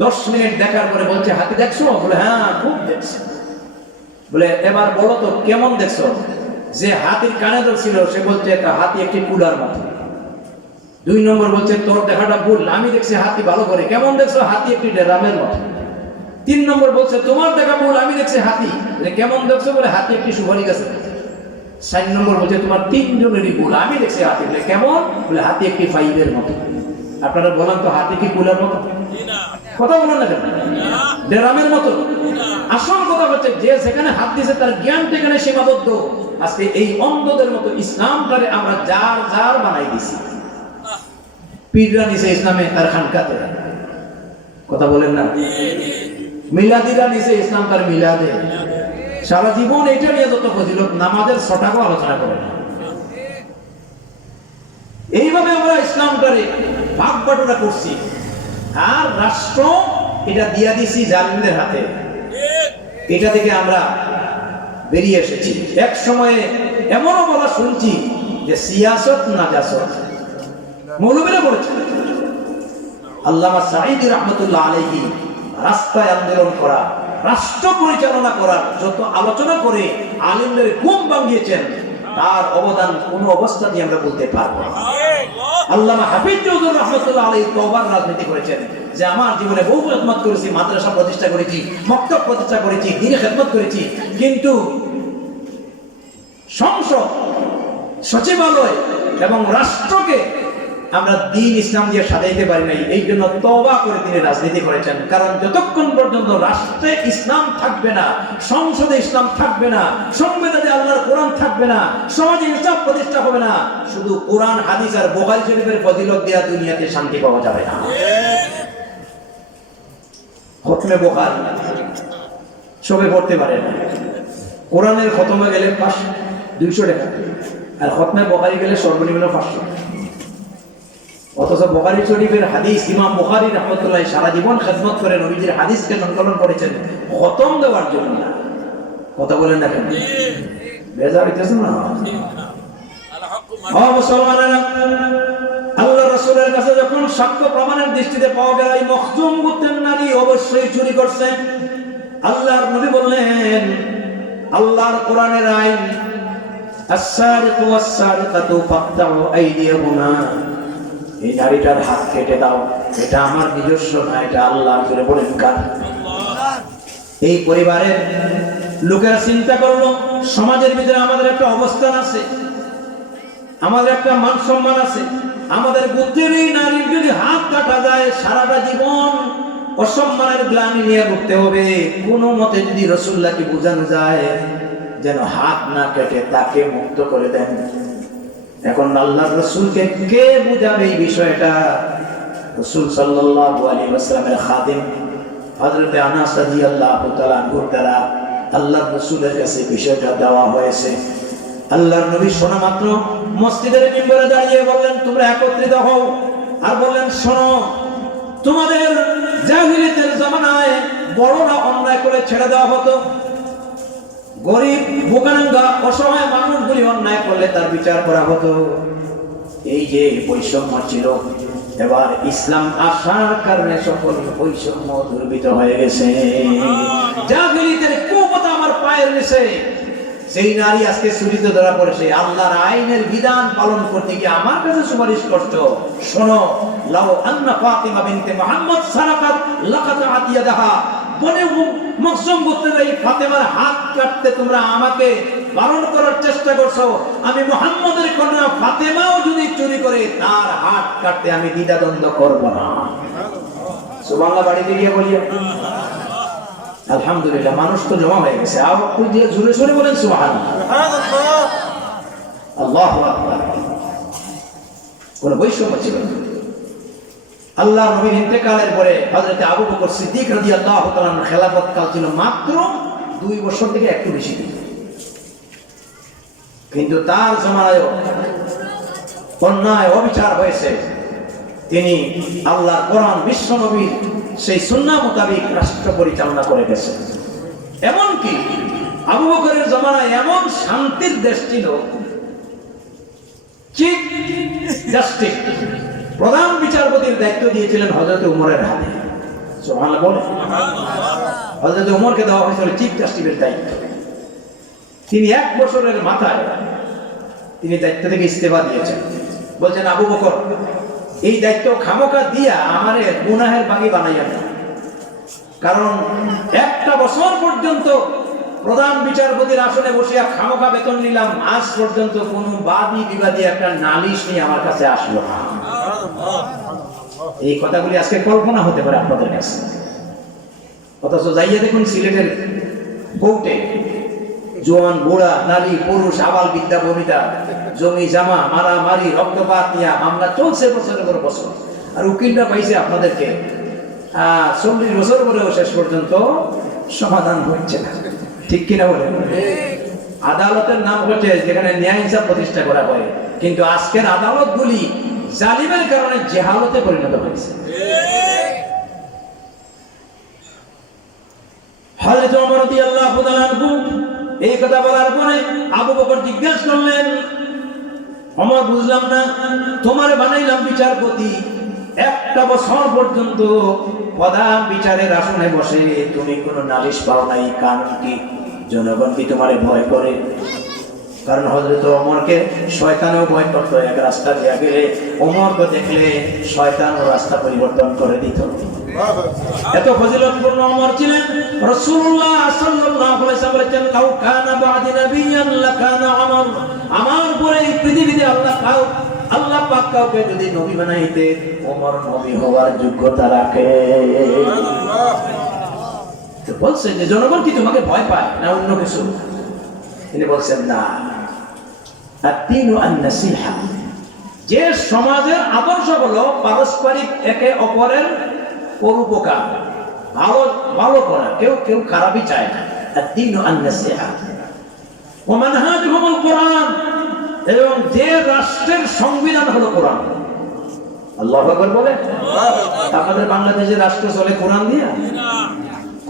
১০ মিনিট দেখার পরে বলছে হাতি দেখছো? বলে হ্যাঁ খুব দেখছি। বলে এবার বলো তো কেমন দেখছো? যে হাতির কানে ধরছিল সে বলছে একটা হাতি একটি কুলার মতো। ২ নম্বর বলছে তোর দেখাটা ভুল, আমি দেখছি হাতি ভালো করে। কেমন দেখছো? হাতি একটি ড্রামের মতো। ৩ নম্বর বলছে তোমার দেখা ভুল, আমি দেখছি হাতি। কেমন দেখছো? বলে হাতি একটি সুপারি গাছের মতো। ৪ নম্বর বলছে তোমার ৩ জনেরই ভুল, আমি দেখছি হাতি। বলে কেমন? বলে হাতি একটি ফাইভের মতো। আপনারা বলেন তো হাতি কি কুলার মতো? কথা বলেন না কেন? ড্রামের মতো। আসল কথা হচ্ছে যে সেখানে হাত দিয়েছে তার জ্ঞানটা এখানে সীমাবদ্ধ। আজকে এই অন্ধদের মতো ইসলামটারে আমরা যার বানাই দিছি। পীররা নিছে ইসলামে তার খানকাতে, কথা বলেন না। মিলাদিরা নিছে ইসলাম তার মিলাদে। সারা জীবন এটা নিয়ে যত ফজিলত, নামাজের ৬টাও আলোচনা করে না। এইভাবে আমরা ইসলামটারে ভাগ বাটোয়ারা করছি, আর রাষ্ট্র এটা দিয়া দিছি জালিমদের হাতে। এটা থেকে আমরা বেরিয়ে এসেছি। এক সময়ে এমনও বলা শুনছি যে সিয়াসত নাজাসত। মৌলবীরা বলেছেন, আল্লামা সাঈদী রাহমাতুল্লাহ আলাইহি রাস্তায় আন্দোলন করা, রাষ্ট্র পরিচালনা করার যত আলোচনা করে আলিমদের ঘুম ভাঙিয়েছেন, তার অবদান কোনো অবস্থাতেই আমরা বলতে পারবো না। আল্লামা হাফিজ চৌধুরী রাহমাতুল্লাহ আলাইহি তওবার রাজনীতি করেছেন যে আমার জীবনে বহু খেদমত করেছি, মাদ্রাসা প্রতিষ্ঠা করেছি, মক্তব প্রতিষ্ঠা করেছি, দ্বীনে খেদমত করেছি, কিন্তু সংসদ, সচিবালয় এবং রাষ্ট্রকে আমরা দ্বীন ইসলাম দিয়ে সাজাইতে পারি নাই। এই জন্য তওবা করে তিনি রাজনীতি করেছেন। কারণ যতক্ষণ পর্যন্ত রাষ্ট্রে ইসলাম থাকবে না, সংসদে ইসলাম থাকবে না, সংবিধানে আল্লাহর কোরআন থাকবে না, সমাজে ইনসাফ প্রতিষ্ঠা হবে না, শুধু কোরআন হাদিস আর বুখারী শরীফের ফজিলত দেয়া দুনিয়াতে শান্তি পাওয়া যাবে না। খতমে বুখারী সবে পড়তে পারে না। কোরআনের খতমে গেলে 200 টাকা, আর খতমে বুখারী গেলে সর্বনিম্ন 500। অথচ বুখারী শরীফের হাদিস, ইমাম বুখারী রাহমাতুল্লাহ সারা জীবন খেদমত করে নবীজির হাদিসকে সংকলন করেছেন খতম দেওয়ার জন্য না। কথা বলেন না কেন? বেজার হইতেছে না? মুসলমানেরা, আল্লাহ রাসূলের কাছে যখন সাক্ষ্য প্রমাণের দৃষ্টিতে পাওয়া গেল এই মখজুম গোত্রের নারী অবশ্যই চুরি করছে, আল্লাহর নবী বললেন, আল্লাহর কোরআনের আইন, আস-সারিকু ওয়াস-সারিকাতু ফাকতাউ আইদিয়াহুমা, এই নারীটার হাত কেটে দাও। এটা আমার নিজস্ব না, এটা আল্লাহর। জোরে বলেন কার? এই পরিবারের লোকেরা চিন্তা করলো, সমাজের ভিতরে আমাদের একটা অবস্থান আছে, আমাদের একটা মান সম্মান আছে, আমাদের গোত্রের এই নারীর যদি হাত কাটা যায় সারাটা জীবন অসম্মানের গ্লানি নিয়ে ঘুরতে হবে। কোনো মতে যদি রাসূলুল্লাহকে বোঝানো যায় যেন হাত না কেটে তাকে মুক্ত করে দেন। এখন আল্লাহর রাসূলকে কে বুঝাবে এই বিষয়টা? রাসূল সাল্লাল্লাহু আলাইহি ওয়াসাল্লামের খাদিম হযরত আনাস রাদিয়াল্লাহু তাআলা আনহুর দ্বারা আল্লাহর রাসূলের কাছে বিষয়টা দেওয়া হয়েছে। আল্লাহর নবী শোনা মাত্র মসজিদের মিম্বরে দাঁড়িয়ে বললেন, তোমরা একত্রিত হও, আর বললেন, শোনো, তোমাদের জাহিলিয়াতের জামানায় বড়রা অন্যায় করে ছেড়ে দেওয়া হতো, গরিব বোকানাঙ্গা অসহায় মানুষগুলি অন্যায় করলে তার বিচার করা হতো। এই যে বৈষম্য ছিল, এবার ইসলাম আসার কারণে সকল বৈষম্য দুর্বৃত হয়ে গেছে। জাহিলিয়াতের কুপথ আমার পায়ের নিচে। সেই নারী আজকে চুরিতে ধরা পড়েছে, আল্লাহর আইনের বিধান পালন করতে গিয়ে আমার কাছে সুপারিশ করছো। শোনো, লাউ আন্না ফাতিমা বিনতে মুহাম্মদ সারাকাত লাকাতাত ইয়াদাহা, বনে মখজুম গোত্রের এই ফাতেমার হাত কাটতে তোমরা আমাকে বারণ করার চেষ্টা করছো, আমি মুহাম্মদের কন্যা ফাতেমাও যদি চুরি করে তার হাত কাটতে আমি দ্বিধাদ্বন্দ্ব করব না। সুবহানাল্লাহ, বাড়িতে গিয়ে বলি আলহামদুলিল্লাহ, মানুষ তো জমা হয়ে গেছে। আওয়াজ দিয়ে জোরে জোরে বলেন সুবহানাল্লাহ, আল্লাহু আকবার। কোন বৈষম্য ছিল না। আল্লাহ নবীর ইন্তেকালের পরে হযরত আবু বকর সিদ্দিক রাদিয়াল্লাহু তাআলার খেলাফত কাল ছিল মাত্র 2 বছর থেকে একটু বেশি দিন, কিন্তু তার জমানায় অন্যায় অবিচার হয়েছে। তিনি আল্লাহর কোরআন, বিশ্ব নবীর সেই সুন্নাহ মোতাবেক রাষ্ট্র পরিচালনা করে গেছেন। এমনকি আবু বকরের জমানায় এমন শান্তির দেশ ছিল, চিফ জাস্টিস, প্রধান বিচারপতির দায়িত্ব দিয়েছিলেন হযরত উমরের হাতে। সুবহানাল্লাহ বলেন। হযরত উমরকে দেওয়া হয়েছিল চিফ জাস্টিসের দায়িত্ব। তিনি 1 বছরের মাথায় তিনি দায়িত্ব থেকে ইস্তেফা দিয়েছেন। বলছেন, আবু বকর, এই দায়িত্ব খামোকা দিয়া আমারে গুনাহের বাগী বানাইয়া না। কারণ 1টা বছর পর্যন্ত প্রধান বিচারপতির আসনে বসিয়া খামোকা বেতন নিলাম, আজ পর্যন্ত কোন বাদী বিবাদী একটা নালিশ নিয়ে আমার কাছে আসলো না। এই কথাগুলি আজকে কল্পনা হতে পারে আপনাদের কাছে, অথচ যাইয়া দেখুন সিলেটের কোর্টে জোয়ান, বুড়া, নারী, পুরুষ, আবাল, বিদ্যা, বনিতা, জমি জামা, মারামারি, রক্তপাত নিয়ে মামলা চলছে বছরের পর বছর। আর উকিলরা পাইছে আপনাদেরকে 40 বছর পরেও শেষ পর্যন্ত সমাধান হচ্ছে না। ঠিক কিনা বলেন? আদালতের নাম হচ্ছে যেখানে ন্যায় ইনসাফ প্রতিষ্ঠা করা হয়, কিন্তু আজকের আদালতগুলি জালিমের কারণে জেহালতে পরিণত হয়েছে। হযরত ওমর রাদিয়াল্লাহু তাআলা আনহু এই কথা বলার পরে আবু বকর জিজ্ঞাসা করলেন, ওমর, বুঝলাম না, তোমারে বানাইলাম বিচারপতি, 1টা বছর পর্যন্ত প্রধান বিচারের আসনে বসে তুমি কোনো নালিশ পাও নাই, কারণ কি? জনগণ কি তোমারে ভয় করে? কারণ হযরত ওমরকে শয়তানও ভয় করতো। এক রাস্তা দিয়ে গেলে ওমরকে দেখলে শয়তান ও রাস্তা পরিবর্তন করে দিত। এত ফজিলতপূর্ণ ওমর ছিলেন। রাসূলুল্লাহ সাল্লাল্লাহু আলাইহি ওয়াসাল্লাম বলেছেন, লাউ কানা বা'দি নাবিয়্যান লাকানা ওমর, আমার পরে এই পৃথিবীতে আল্লাহ পাক কাউকে যদি নবী বানাইতে ওমর নবী হওয়ার যোগ্যতা রাখে। তো বলছেন যে জনগণ কি তোমাকে ভয় পায় না অন্য কিছু? তিনি বলছেন, না, আত-তিনু আন-নাসিহা, যে সমাজের আদর্শ হলো পারস্পরিক একে অপরের পরোপকার, ভালো করা, কেউ খারাপই চায় না। আত-তিনু আন-নাসিহা ওয়া মানহাজুহুল কোরআন, এবং যে রাষ্ট্রের সংবিধান হলো কোরআন, আল্লাহু আকবার বলে। আপনাদের বাংলাদেশের রাষ্ট্র চলে কোরআন দিয়া?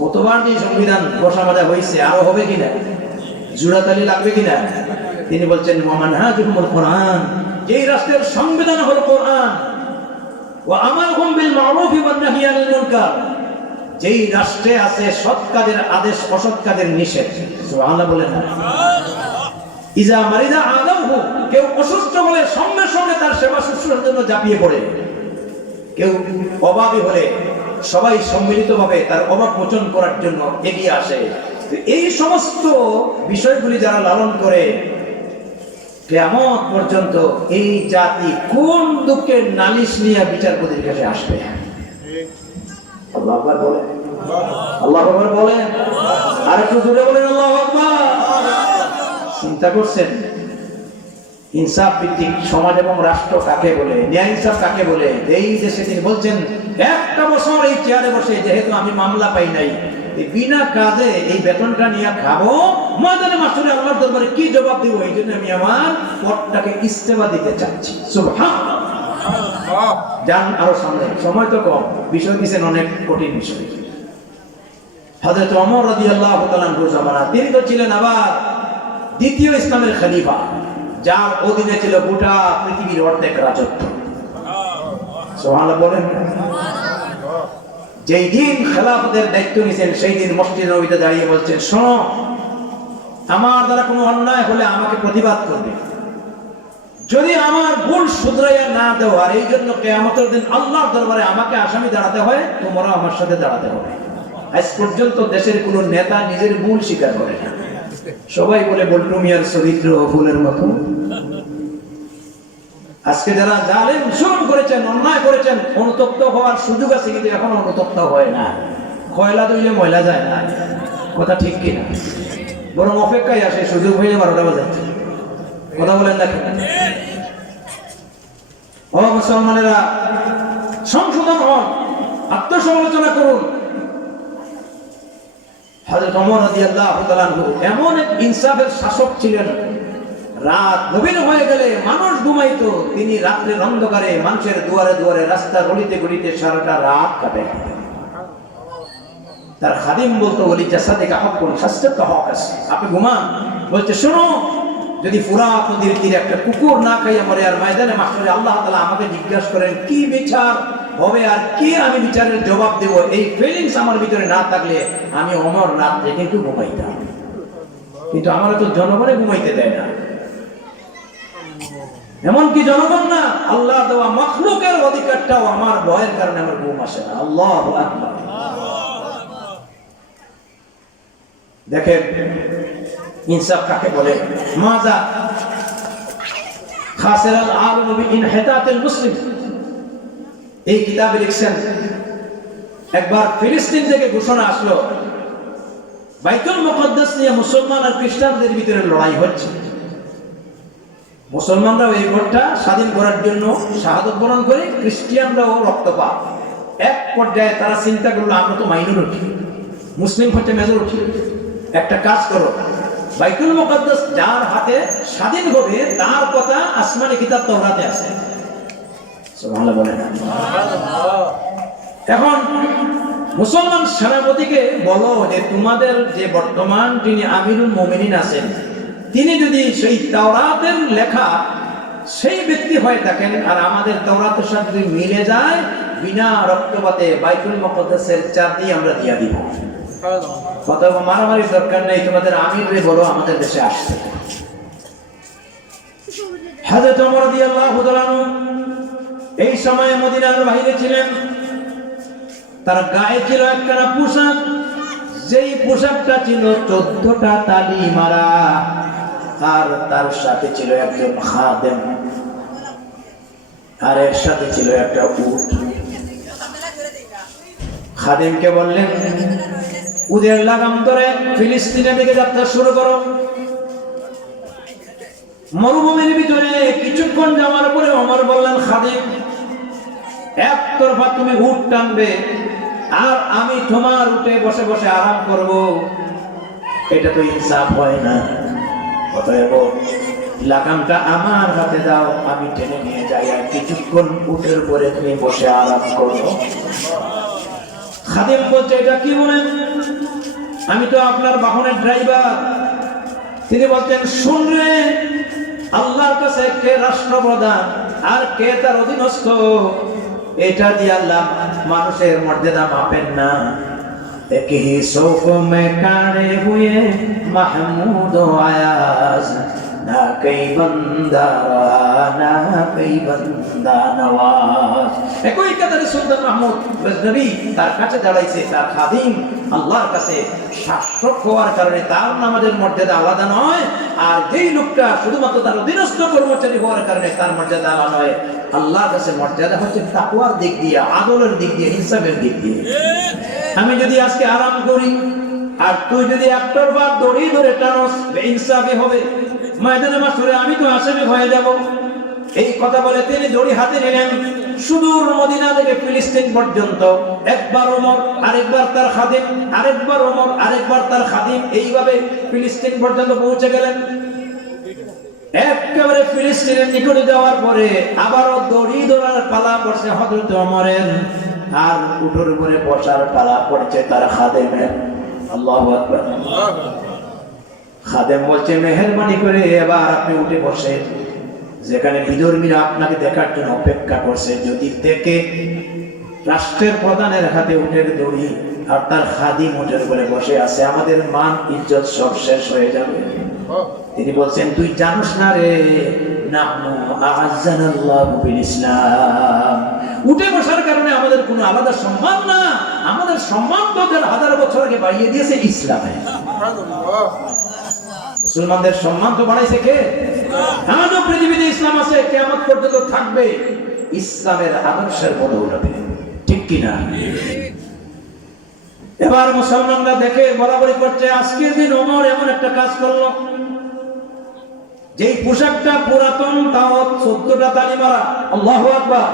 কতবার যে সংবিধান বসা মাজা হয়েছে, আরো হবে কিনা, জুড়াতালি লাগবে কিনা? তিনি বলছেন মানহাজুল কোরআন, যেই রাষ্ট্রের সংবিধান হলো কোরআন, ওয়া আমারুহুম বিল মারুফি ওয়ান নাহয়ি আনিল মুনকার, যেই রাষ্ট্রে আছে সৎ কাজের আদেশ, অসৎ কাজের নিষেধ। সুবহানাল্লাহ বলেন না? ইজা মারিদা আদাহু, কেউ অসুস্থ হলে সঙ্গে সঙ্গে তার সেবা শুশ্রূষার জন্য ঝাঁপিয়ে পড়ে। কেউ অভাবী হলে সবাই সম্মিলিতভাবে তার অভাব মোচন করার জন্য এগিয়ে আসে। এই সমস্ত বিষয়গুলি যারা লালন করে, কিয়ামত পর্যন্ত এই জাতি কোন দুঃখের নালিশ নিয়ে বিচারপতির কাছে আসবে? আল্লাহু আকবার বলেন, আল্লাহু আকবার বলেন, আর একটু জোরে বলেন আল্লাহু আকবার। চিন্তা করছেন ইনসাফ ভিত্তিক সমাজ এবং রাষ্ট্র কাকে বলে, ন্যায় ইনসাফ কাকে বলে? এই দেশে তিনি বলছেন একটা বছর এই চেয়ারে বসে যেহেতু আমি মামলা পাই নাই, বিনা কাজে এই বেতনটা নিয়ে খাবো, ময়দানে মাসুরে আল্লাহর দরবারে কি জবাব দিব? এই জন্য আমি আমার পদটাকে ইস্তেফা দিতে চাচ্ছি। সুবহানাল্লাহ। যান আরো সামনে, সময় তো কম, বিষয় দিচ্ছেন অনেক কঠিন বিষয়। হযরত ওমর রাদিয়াল্লাহু তাআলা আনহু জামানা, তিনি তো ছিলেন আবার দ্বিতীয় ইসলামের খলিফা, যার অধীনে ছিল গোটা পৃথিবীর অর্ধেক রাজত্ব। সুবহানাল্লাহ বলেন। যেই দিন খেলাফতের দায়িত্ব নিয়েছেন সেই দিন মসজিদ নববীতে দাঁড়িয়ে বলছেন, শোনো, আমার দ্বারা কোনো অন্যায় হলে আমাকে প্রতিবাদ করবে, যদি আমার ভুল শুধরাইয়া না দেও, আর এই জন্য কিয়ামতের দিন আল্লাহর দরবারে আমাকে আসামি দাঁড়াতে হয়, তোমরা আমার সাথে দাঁড়াতে হবে। আজ পর্যন্ত দেশের কোনো নেতা নিজের ভুল স্বীকার করে না, সবাই বলে বল্টু মিয়ার চরিত্র ফুলের মতো। আজকে যারা জালেম জুলুম করেছেন, অন্যায় করেছেন, অনুতপ্ত হওয়ার সুযোগ আছে, কিন্তু এখন অনুতপ্ত হয় না। কয়লা দইলে ময়লা যায় না, কথা ঠিক কিনা? বরং অপেক্ষায় আসে সুযোগ হইলে 12টা বাজে। কথা বলেন না? ও মুসলমানেরা, সংশোধন হন, আত্মসমালোচনা করুন। হযরত ওমর রাদিয়াল্লাহু তাআলা আনহু এমন এক ইনসাফের শাসক ছিলেন, রাত গভীর হয়ে গেলে মানুষ ঘুমাইতো, তিনি রাত্রের অন্ধকারে মানুষের দুয়ারে দুয়ারে, রাস্তা গলিতে গলিতে সারাটা রাত কাটে। তার খাদিম বলতো, ওলি জাসাদিকা হকুন শাস্তাকা হক আছে, আপনি ঘুমান। বলছে, শোনো, যদি ফুরাত নদীর তীরে একটা কুকুর না খাইয়া মরে আর ময়দানে মাসরে আল্লাহ তাআলা আমাকে জিজ্ঞাসা করেন কি বিচার হবে আর কি আমি বিচারের জবাব দেব, এই ফিলিংস আমার ভিতরে না থাকলে আমি ওমর রাত্রে কিন্তু ঘুমাইতাম। কিন্তু আমার তো জনগণে ঘুমাইতে দেয় না, এমনকি জনগণ না, আল্লাহ দেওয়া মাখলুকের অধিকারটাও আমার ভয়ের কারণে আমার ঘুম আসে না। আল্লাহু আকবার। দেখেন ইনসাফ কাকে বলে। মাজা খাসিরাল আলিম বিইনহিতাতিল মুসলিম, এই কিতাবে লিখছেন, একবার ফিলিস্তিন থেকে ঘোষণা আসলো বাইতুল মুকদ্দাস নিয়ে মুসলমান আর খ্রিস্টানদের ভিতরে লড়াই হচ্ছে। মুসলমানরাও এই ঘরটা স্বাধীন করার জন্য শাহাদত বরণ করে, খ্রিস্টানরাও রক্তপাত। এক পর্যায়ে তারা চিন্তা করলো, আমরা তো মাইনরিটি, মুসলিম হচ্ছে মেজরিটি, একটা কাজ করো, বাইতুল মুকদ্দাস যার হাতে স্বাধীন হবে তার কথা আসমানি কিতাব তাওরাতে আছে। সুবহানাল্লাহ বলেন। এখন মুসলমান সেনাপতিকে বলো যে তোমাদের যে বর্তমান যিনি আমিরুল মুমিনিন আছেন, তিনি যদি সেই তাওরাতের লেখা সেই ব্যক্তি হয়ে থাকেন আর আমাদের তাওরাতের সাথে যদি মিলে যায়, বিনা রক্তপাতে বাইতুল মুকদ্দাসের চাবি আমরা দিয়ে দিব। কথা মারামারির দরকার নেই, তোমাদের আমিরে বলো আমাদের দেশে আসতে। হযরত ওমর রাদিয়াল্লাহু তাআলা এই সময়ে মদিনার বাইরে ছিলেন, তার গায়ে ছিল একখানা পোশাক, যেই পোশাকটা ছিল 14টা তালি মারা, আর তার সাথে ছিল একজন খাদেম, আর এর সাথে ছিল একটা উট। খাদেমকে বললেন, উদের লাগাম ধরে ফিলিস্তিনের দিকে যাত্রা শুরু করো। মরুভূমির ভিতরে কিছুক্ষণ যাওয়ার পরে ওমর বললেন, খাদেম, একতরফা তুমি উট টানবে আর আমি তোমার উটে বসে বসে আরাম করব, এটা তো ইনসাফ হয় না। অতএব লাগামটা আমার হাতে দাও, আমি টেনে নিয়ে যাই, আর কিছুক্ষণ কোন উটের উপরে তুমি বসে আরাম করো? খাদিম বলছে, এটা কি বলেন? আমি তো আপনার বাহনের ড্রাইভার। তিনি বলছেন, শুন রে, আল্লাহর কাছে কে রাষ্ট্রপ্রধান আর কে তার অধীনস্থ, এটা দিয়ে আল্লাহ মানুষের মর্যাদা মাপেন না। एक ही सोफ में काड़े हुए महमूद आयाज, ना कई बंदा ना कई बंदा नवाज। একই কাতারে সুলতান মাহমুদ গজনবী তার কাছে দাঁড়াইছে, তার খাদিম আল্লাহর কাছে শাসক হওয়ার কারণে তার নামাজের মর্যাদা আলাদা নয়, আর যেই লোকটা শুধুমাত্র তার অধীনস্থ কর্মচারী হওয়ার কারণে তার মর্যাদা আলাদা নয়। আল্লাহর কাছে মর্যাদা হচ্ছে তাকওয়ার দিক দিয়ে, আদলের দিক দিয়ে, ইনসাফের দিক দিয়ে। আমি যদি আজকে আরাম করি আর তুই যদি একটার বার দড়ি ধরে টানস, বেইনসাফি হবে। ময়দানে মাসুরে আমি তো আসামি হয়ে যাব। এই কথা বলে তিনি দড়ি হাতে নিলেন। সুদূর মদিনা থেকে ফিলিস্তিন পর্যন্ত একবার ওমর, আরেকবার তার খাদিম, আরেকবার ওমর, আরেকবার তার খাদিম, এইভাবে ফিলিস্তিন পর্যন্ত পৌঁছে গেলেন। একেবারে ফিলিস্তিনের নিকটে যাওয়ার পরে আবারও দড়ি ধরার পালা পড়ছে হযরত ওমরের, আর উটের উপরে বসার পালা পড়ছে তার খাদেমের। আল্লাহু আকবার। খাদেম বলছে, মেহেরবানি করে এবার আপনি উঠে বসে, যেখানে বিধর্মীরা আপনাকে দেখার জন্য অপেক্ষা করছে। যদি দেখে রাষ্ট্রের প্রধানের হাতে উটের দড়ি আর তার খাদিম উটের উপরে বসে আছে, আমাদের মান ইজ্জত সব শেষ হয়ে যাবে। তিনি বলছেন, তুই জানিস না রে, নাহনু আ'আজ্জানাল্লাহু বিল ইসলাম। উঠে বসার কারণে আমাদের কোনো আলাদা সম্মান না, আমাদের সম্মান তো 1000 বছর আগে বাড়িয়ে দিয়েছে ইসলামে। মুসলমানদের সম্মান তো বাড়াইছে কে? আজও পৃথিবীতে ইসলাম আছে, কিয়ামত পর্যন্ত থাকবে, ইসলামের আদর্শের বদৌলতে, ঠিক কি না? এবার মুসলমানরা দেখে বরাবরই করছে, আজকের দিন ওমর এমন একটা কাজ করলো, যেই পোশাকটা পুরাতন তাও 14টা তালি মারা। আল্লাহু আকবার।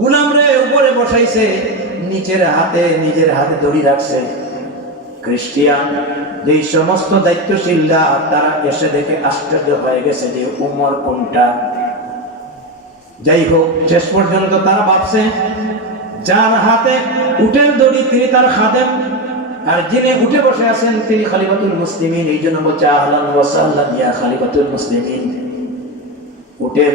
গোলাম রে উপরে বসাইছে, নিজের হাতে দড়ি রাখছে। খ্রিস্টিয়ান যেই সমস্ত দায়িত্বশীলরা তারা এসে দেখে আশ্চর্য হয়ে গেছে যে উমর কোনটা। যাই হোক, শেষ পর্যন্ত তারা ভাবছে যার হাতে উটের দড়ি তিনি তার খাদেম, আর যিনি উঠে বসে আছেন তিনি খলিফাতুল মুসলিমিন। এই জন্য বলছে, আহলান ওয়া সাহলান ইয়া খলিফাতুল মুসলিমিন। উটের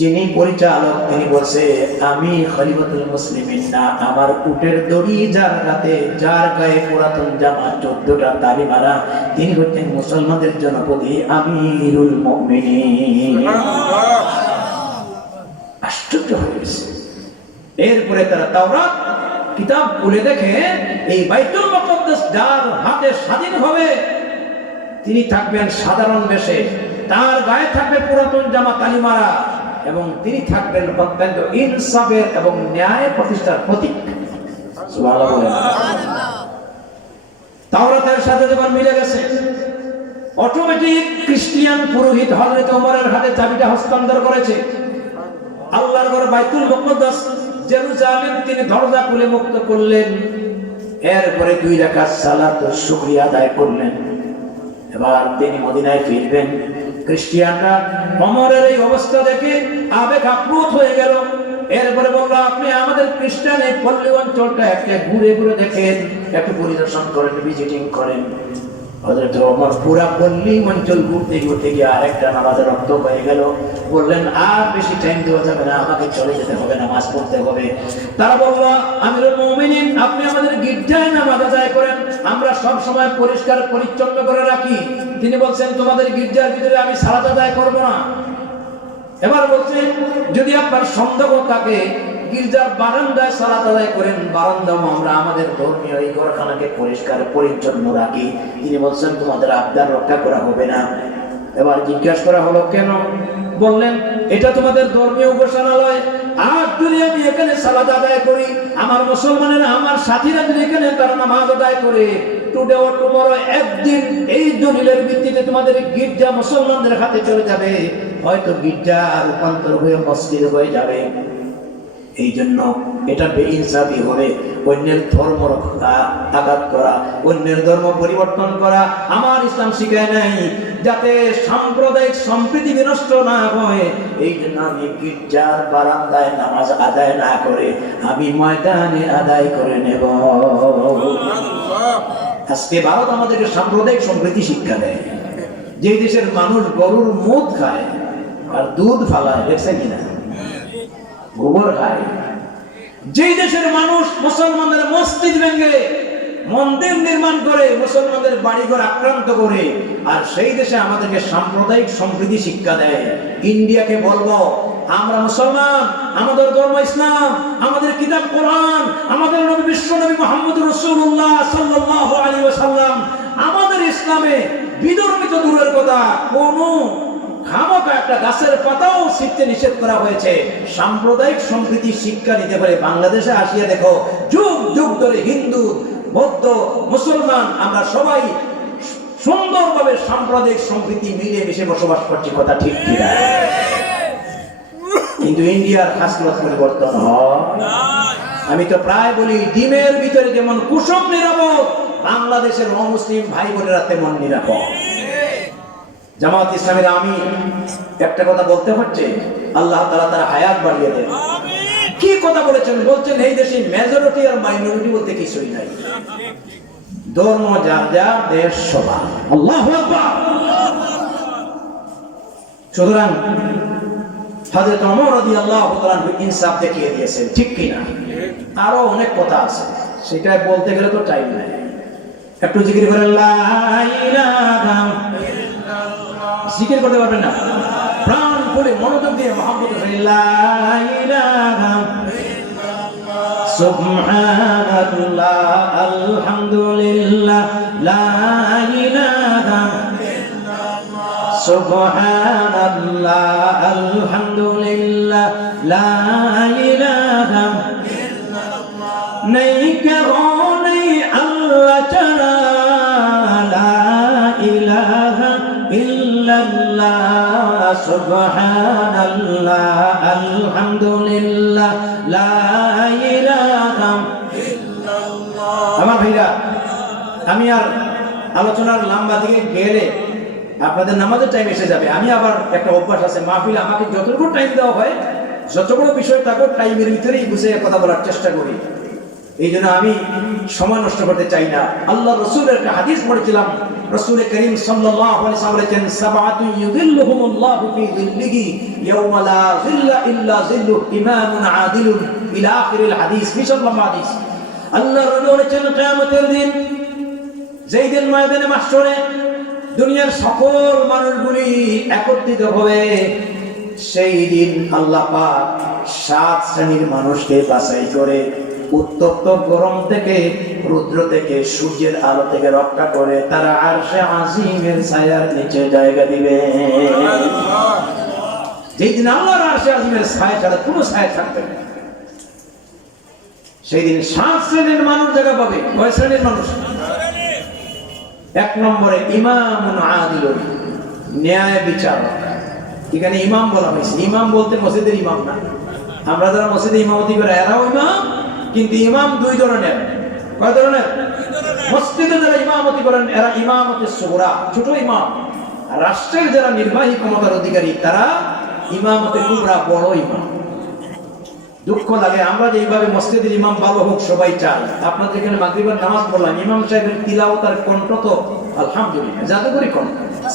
যিনি পরিচালক তিনি বলছে, আমি খলিফাতুল মুসলিমিন না, আমার উটের দড়ি যার হাতে, যার গায়ে পুরাতন জামা 14টা তালি মারা, তিনি হচ্ছেন মুসলমানদের জনপতি আমিরুল মুমিনিন। আশ্চর্য হয়ে গেছে। এরপরে তারা তাওরাত কিতাব খুলে দেখে, এই বাইতুল মুকাদ্দাস যার হাতে স্বাধীন হবে তিনি থাকবেন সাধারণ বেশে, তার গায়ে থাকবে পুরাতন জামা তালি মারা, এবং তিনি থাকবেন অত্যন্ত ইনসাফের এবং ন্যায় প্রতিষ্ঠার প্রতীক। সুবহানাল্লাহ। তাওরাতের সাথে যখন মিলে গেছে, অটোমেটিক খ্রিস্টিয়ান পুরোহিত হযরত ওমরের হাতে চাবিটা হস্তান্তর করেছে। আল্লাহর ঘর বাইতুল মুকাদ্দাস জেরুজালেম তিনি দরজা খুলে মুক্ত করলেন। এরপরে 2 রাকাত সালাত ও শুকরিয়া আদায় করলেন। এবার তিনি মদিনায় ফিরবেন। খ্রিস্টিয়ানরা ওমরের এই অবস্থা দেখে আবেগ আপ্লুত হয়ে গেল। এরপরে বলল, আপনি আমাদের খ্রিস্টান এই পল্লী অঞ্চলটা একটা ঘুরে ঘুরে দেখেন, একটু পরিদর্শন করেন, ভিজিটিং করেন। হযরত ওমর পুরা পল্লী অঞ্চল ঘুরতে ঘুরতে গিয়ে আরেকটা নামাজে রক্ত হয়ে গেল। বললেন, আর বেশি টাইম দেওয়া যাবে না, আমাকে চলে যেতে হবে, নামাজ পড়তে হবে। তারা বলল, আমিরুল মুমিনিন, আপনি আমাদের গির্জায় নামাজ আদায় করেন, আমরা সব সময় পরিষ্কার পরিচ্ছন্ন করে রাখি। তিনি বলছেন, তোমাদের গির্জার ভিতরে আমি সালাত আদায় করব না। এবার বলছে, যদি আপনার সন্দেহ থাকে গির্জার বারান্দায় সালাত আদায় করেন, বারান্দাও আমরা আমাদের ধর্মীয় এই ঘরখানাকে পরিষ্কার পরিচ্ছন্ন রাখি। তিনি বলছেন, তোমাদের আবদার রক্ষা করা হবে না। এবার জিজ্ঞাসা করা হলো, কেন? বললেন, এটা তোমাদের ধর্মীয় উপাসনালয়, আর যদি আমি এখানে সালাত আদায় করি, আমার মুসলমানেরা, আমার সাথীরা যদি এখানে তারা নামাজ আদায় করে, টুডে ও টুমরো, একদিন এই দলিলের ভিত্তিতে তোমাদের গির্জা মুসলমানদের হাতে চলে যাবে, হয়তো গির্জা রূপান্তর হয়ে মসজিদ হয়ে যাবে। এই জন্য এটা বেইনসাফি হবে। অন্যের ধর্ম আঘাত করা, অন্যের ধর্ম পরিবর্তন করা আমার ইসলাম শিখায় নাই। যাতে সাম্প্রদায়িক সম্প্রীতি বিনষ্ট না হয়। এই জন্য আমি গির্জার বারান্দায় নামাজ আদায় না করে আমি ময়দানে আদায় করে নেব। আজকে ভারত আমাদেরকে সাম্প্রদায়িক সম্প্রীতি শিক্ষা দেয়। যে দেশের মানুষ গরুর মুদ খায় আর দুধ ফালায়, দেখছে কিনা, গোবর খায়। যে দেশের মানুষ মুসলমানদের মসজিদ ভেঙে মন্দির নির্মাণ করে, মুসলমানদের বাড়িঘর আক্রান্ত করে, আর সেই দেশে আমাদেরকে সাম্প্রদায়িক সম্প্রীতি শিক্ষা দেয়। ইন্ডিয়াকে বলবো, আমরা মুসলমান, আমাদের ধর্ম ইসলাম, আমাদের কিতাব কোরআন, আমাদের নবী বিশ্ব নবী মুহাম্মদ রাসূলুল্লাহ সাল্লাল্লাহু আলাইহি ওয়াসাল্লাম, আমাদের ইসলামে বিধর্মিত দূরের কথা, কোন খামকা একটা গাছের পাতাও ছিঁড়তে নিষেধ করা হয়েছে। সাম্প্রদায়িক সম্প্রীতি শিক্ষা নিতে পারে। বাংলাদেশে আসিয়া দেখো, যুগ যুগ ধরে হিন্দু, বৌদ্ধ, মুসলমান আমরা সবাই সুন্দরভাবে সাম্প্রদায়িক সম্প্রীতি মিলে মিশে বসবাস করছি, কথা ঠিক কিনা? কিন্তু ইন্ডিয়ার খাসলত পরিবর্তন হয়। আমি তো প্রায় বলি, ডিমের ভিতরে যেমন কুসুম নিরাপদ, বাংলাদেশের অমুসলিম ভাই বোনেরা তেমন নিরাপদ। জামাত ইসলামের আমি একটা কথা বলতে হচ্ছে, আল্লাহ তাআলা তার হায়াত বাড়িয়ে দেন। কি কথা বলেছেন? বলছেন এই দেশে মেজরিটি আর মাইনরিটি বলতে কিছুই নাই, ধর্ম যার যার, দেশ সবার। আল্লাহু আকবার। সুতরাং হযরত ওমর রাদিয়াল্লাহু তাআলা ইনসাফ দেখিয়ে দিয়েছেন, ঠিক কিনা? আরো অনেক কথা আছে, সেটা বলতে গেলে তো টাইম নাই। একটু জিকির করেন, লা ইলাহা ইল্লাল্লাহ। জিকির করতে পারবেন না? প্রাণ খুলে মনোযোগ দিয়ে মুহাম্মদ লা ইলাহা ইল্লাল্লাহ, সুবহানাল্লাহ, আলহামদুলিল্লাহ, লা ইলাহা ইল্লাল্লাহ, সুবহানাল্লাহ, আলহামদুলিল্লাহ, লা ইলাহা ইল্লাল্লাহ। নেই কারো নেই আল্লাহ ছাড়া, লা ইলাহা ইল্লাল্লাহ, সুবহানাল্লাহ, আলহামদুলিল্লাহ, লা ইলাহা ইল্লাল্লাহ। আমার ভাইরা, আমি আর আলোচনার লম্বা দিকে গেলে আপনাদের নামাজের টাইম এসে যাবে। আমি আবার একটা অভ্যাস আছে, মাহফিলে আমাকে যতটুকু টাইম দেওয়া হয়, যত বড় বিষয় থাকো টাইমের ভিতরেই বুঝে কথা বলার চেষ্টা করি। এই জন্য আমি সময় নষ্ট করতে চাই না। আল্লাহ রাসূলের একটা হাদিস পড়েছিলাম, রাসূল করিম সাল্লাল্লাহু আলাইহি ওয়াসাল্লাম বলেছেন, সাবআতু ইউযিল্লুহুমুল্লাহু ফি যিল্লিহি ইয়াওমা লা যিল্লা ইল্লা যিল্লু, ইমামুন আদিলুন, ইলা আখিরিল হাদিস। বিশাল হাদিস। আল্লাহ রাসূল বলেছেন, কিয়ামতের দিন, যেই দিন ময়দানে মাহশরে দুনিয়ার সকল মানুষগুলি একত্রিত হবে, সেই দিন আল্লাহ পাক 7 শ্রেণীর মানুষকে বাছাই করে উত্তপ্ত গরম থেকে, রৌদ্র থেকে, সূর্যের আলো থেকে রক্ষা করে তারা আরশে আজিমের ছায়ার নিচে জায়গা দিবে। যেই দিন আল্লাহর আরশে আজিমের ছায়া ছাড়া কোনো ছায়া থাকবে না, সেই দিন 7 শ্রেণীর মানুষ জায়গা পাবে। কয় শ্রেণীর মানুষ? 1 নম্বরে ইমামুন আদিলুন, ন্যায় বিচারক। এখানে ইমাম বলা হয়েছে। ইমাম বলতে মসজিদের ইমাম না। আমরা যারা মসজিদে ইমামতি করে এরাও ইমাম, কিন্তু ইমাম 2 ধরনের। কয় ধরনের? মসজিদে যারা ইমামতি করেন এরা ইমামতে সুগরা, ছোট ইমাম। আর রাষ্ট্রের যারা নির্বাহী ক্ষমতার অধিকারী তারা ইমামতে কুবরা, বড় ইমাম। দুঃখ লাগে, আমরা যে এইভাবে মসজিদের ইমাম ভালো হোক সবাই চাই। আপনাদের এখানে মাগরিবের নামাজ পড়লাম, ইমাম সাহেবের তিলাওয়াত আর কণ্ঠ তো আলহামদুলিল্লাহ, জাদুকরি কণ্ঠ,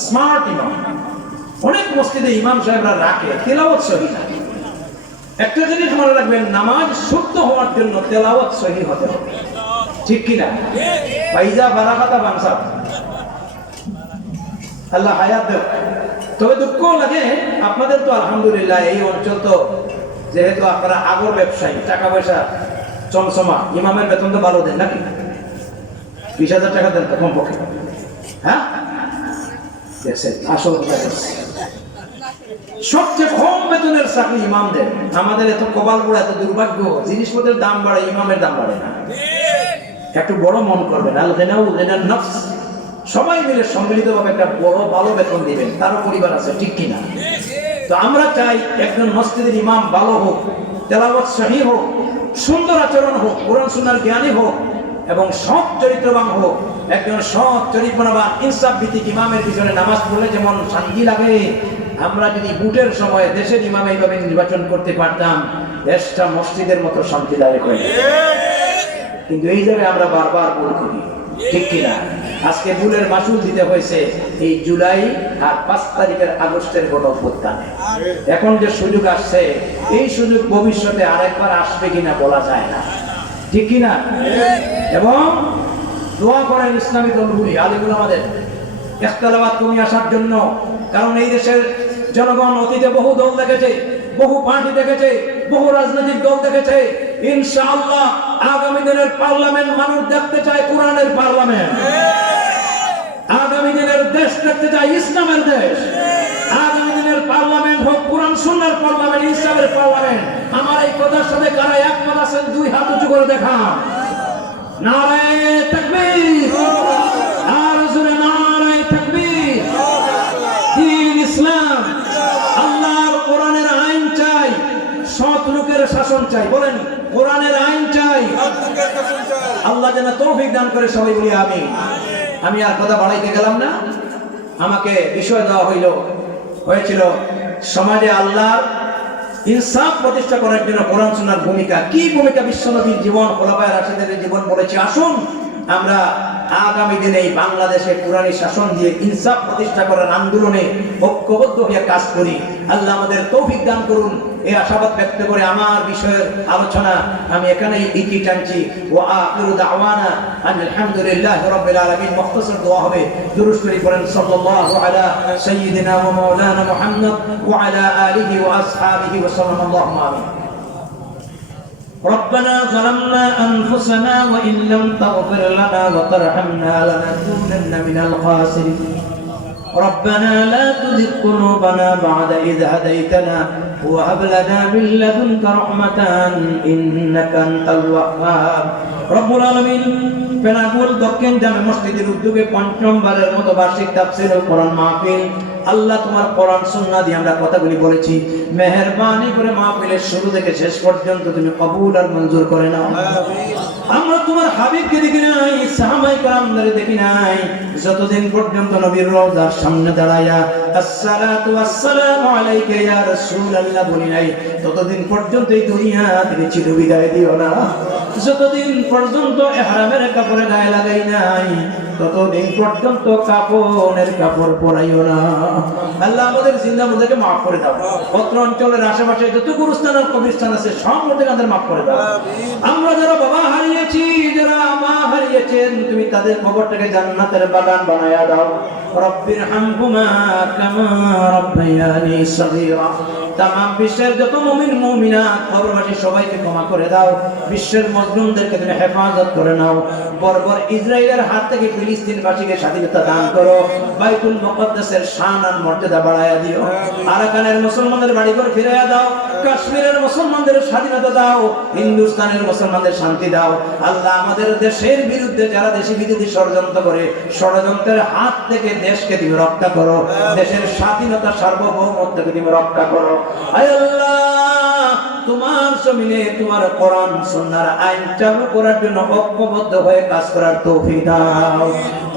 স্মার্ট ইমাম। অনেক মসজিদে ইমাম সাহেবরা রাখে, তেলাওয়াত সহি না। একটা জিনিস মনে রাখবেন, নামাজ শুদ্ধ হওয়ার জন্য তেলাওয়াত সহি হতে হবে, ঠিক কিনা? ফাইজা বারাকাতা বানসাব, আল্লাহ হায়াত দেব। তবে দুঃখ লাগে, আপনাদের তো আলহামদুলিল্লাহ এই অঞ্চল তো, যেহেতু আপনারা আগর ব্যবসায়ী, টাকা পয়সা চমচমা, ইমামের বেতন তো ভালো দেন নাকি? 20,000 টাকা দেন তো কমপক্ষে, হ্যাঁ? দেখছেন আসল কথা। সবচেয়ে কম বেতনের চাকরি ইমামদের। আমাদের এত কপাল পোড়া, এত দুর্ভাগ্য, জিনিসপত্রের দাম বাড়ে, ইমামের দাম বাড়ে না। একটু বড় মন করবেন, আল গিনাউ গিনান নফস। সবাই মিলে সম্মিলিতভাবে একটা বড় ভালো বেতন দিবেন, তারও পরিবার আছে, ঠিক কিনা? তো আমরা চাই একজন মসজিদের ইমাম ভালো হোক, তেলাওয়াত সহি হোক, সুন্দর আচরণ হোক, কোরআন সুন্নাহর জ্ঞানী হোক, এবং সৎ চরিত্রবান হোক, একজন সৎ চরিত্রবান ইনসাফ ভিত্তিক ইমামের পিছনে নামাজ পড়লে যেমন শান্তি লাগে, আমরা যদি ভোটের সময় দেশের ইমাম এইভাবে নির্বাচন করতে পারতাম, দেশটা মসজিদের মতো শান্তিদায়ক হয়ে যেত। কিন্তু এই জায়গায় আমরা বারবার ভুল করি, ঠিক কিনা? আজকে ভুলের মাসুল দিতে হয়েছে এই জুলাই আর 5 তারিখের আগস্টের গণঅভ্যুত্থানে। এখন যে সুযোগ আসছে, এই সুযোগ ভবিষ্যতে আরেকবার আসবে কিনা বলা যায় না, ঠিক কিনা? এবং দোয়া করেন ইসলামী দলগুলি, আলিমুল আমাদের ইখতিলাফাত কমে আসার জন্য। কারণ এই দেশের জনগণ অতীতে বহু দল দেখেছে, বহু পার্টি দেখেছে, বহু রাজনৈতিক দল দেখেছে। ইনশাআল্লাহ আগামী দিনের পার্লামেন্ট মানুষ দেখতে চায় কোরআনের পার্লামেন্ট। আগামী দিনের দেশ দেখতে চায় ইসলামের দেশ। আগামী দিনের পার্লামেন্ট হোক কোরআন সুন্নাহর পার্লামেন্ট, ইসলামের পার্লামেন্ট। আমার এই কথার সাথে কারা একমত আছেন? 2 হাত উঁচু করে দেখান। নারায়ে তাকবীর, আর জোরে নারায়ে তাকবীর। দ্বীন ইসলাম, আল্লাহর কোরআনের আইন চাই, সৎ লোকের শাসন চাই। বলেন কোরআনের আইন চাই, আল্লাহ যেন তৌফিক দান করে, সবাই বলি আমিন। আমি আর কথা বাড়াইতে গেলাম না। আমাকে বিষয় দেওয়া হয়েছিল সমাজে আল্লাহর ইনসাফ প্রতিষ্ঠা করার জন্য কোরআন সুন্নাহর ভূমিকা কি। ভূমিকা বিশ্বনবীর জীবন, খোলাফায়ে রাশিদিনের জীবন বলেছি। আসুন আমরা আগামী দিনে এই বাংলাদেশে কোরআনী শাসন দিয়ে ইনসাফ প্রতিষ্ঠা করার আন্দোলনে ঐক্যবদ্ধ হয়ে কাজ করি। আল্লাহ আমাদের তৌফিক দান করুন, এই আশাবাদ ব্যক্ত করে আমার বিষয়ের আলোচনা আমি এখানেই ইতি টানছি। ওয়া আখিরু দাওয়ানা আলহামদুলিল্লাহি রাব্বিল আলামিন। মুখতাসার দোয়া হবে, দুরূদ শরীফ পড়েন সাল্লাল্লাহু আলা সাইয়্যিদিনা ওয়া মাওলানা মুহাম্মদ ওয়া আলা আলিহি ওয়া আসহাবিহি ওয়া সাল্লাল্লাহু আমিন। ربنا ظلمنا أنفسنا وإن لم تغفر لنا وترحمنا لنكونن من الخاسرين. ربنا لا تزغ قلوبنا بعد إذ هديتنا وهب لنا من لدنك رحمة إنك أنت الوهاب. رب العالمين পেনাগুল দক্ষিণ জামে মসজিদের উদ্যোগে 5মবারের মতো বার্ষিক তাফসীরুল কোরআন মাহফিল। আল্লাহ তোমার কোরআন সুন্নাহ দিয়ে আমরা কথাগুলি বলেছি, মেহেরবানি করে মাহফিলের শুরু থেকে শেষ পর্যন্ত তুমি কবুল আর মঞ্জুর করে নাও। আমরা তোমার হাবিবকে দেখি নাই, সাহাবায়ে কেরামদের দেখি নাই, যতদিন পর্যন্ত নবীর রওজার সামনে দাঁড়ায়া আসসালাতু ওয়াসসালামু আলাইকা ইয়া রাসূলুল্লাহ বলি নাই, ততদিন পর্যন্ত এই দুনিয়া থেকে চির বিদায় দিও না। যতদিন পর্যন্ত ইহরামের কাপড়ে গায়ে লাগাই নাই, ততদিন পর্যন্ত কাফনের কাপড় পরাইও না। আল্লাহ আমাদের জিন্দামুদেরকে মাফ করে দাও। পত্র অঞ্চলের আশেপাশে যত গুরুস্থান আর কবরস্থান আছে সব মধ্যে আমাদের মাফ করে দাও। আমরা যারা বাবা হারিয়েছি, যারা মা হারিয়েছেন, তুমি তাদের কবরটাকে জান্নাতের বাগান বানায়া দাও। রব্বির হামহুমা কামা রাব্বায়ানি সগীরা। তামাম বিশ্বের যত মুমিন মুমিনাত কবরবাসী সবাইকে ক্ষমা করে দাও। বিশ্বের মজলুমদেরকে তুমি হেফাজত করে নাও। বর্বর ইসরায়েলের হাত থেকে ফিলিস্তিনবাসীকে স্বাধীনতা দান করো। বাইতুল মুকদ্দাসের শান আর মর্যাদা বাড়ায়া দিও। আরাকানের মুসলমানদের বাড়িঘর ফিরাইয়া দাও। কাশ্মীরের মুসলমানদের স্বাধীনতা দাও। হিন্দুস্তানের মুসলমানদের শান্তি দাও। আল্লাহ আমাদের দেশের বিরুদ্ধে যারা দেশি বিরোধী ষড়যন্ত্র করে, ষড়যন্ত্রের হাত থেকে দেশকে তুমি রক্ষা করো। দেশের স্বাধীনতা সার্বভৌমত্বকে তুমি রক্ষা করো। আয় আল্লাহ, তোমার জমিনে তোমার কোরআন সুন্নাহর আইন চালু করার জন্য ঐক্যবদ্ধ হয়ে কাজ করার তৌফিক দাও।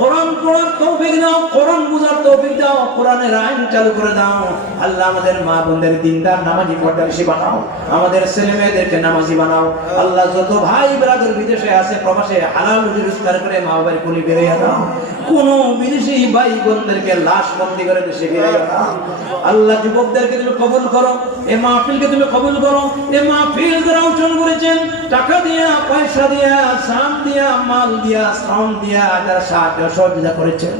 কোরআন পড়ার তৌফিক দাও, কোরআন বুঝার তৌফিক দাও, কোরআনের আইন চালু করে দাও। আল্লাহ আমাদের মা বোনদের দিনদার নামাজি পর্দাশী বানাও। আমাদের ছেলে মেয়েদেরকে নামাজি বানাও। আল্লাহ যত ভাই ব্রাদার বিদেশে আছে, প্রবাসে হালাল রুজি রোজগার করে মা বাবার কুলি বেরিয়ে দাও। কোন বিদেশি ভাই বোনদেরকে লাশ বন্দি করে দেশে ফিরিয়ে দাও। আল্লাহ যুবকদেরকে তুমি কবুল করো। এই মাহফিলকে তুমি কবুল করো। এই মাহফিল যারা অর্জন করেছেন, টাকা দিয়া, পয়সা দিয়া, শ্রম দিয়া, মাল দিয়া, শ্রম দিয়া যারা সাহায্য সহযোগিতা করেছেন,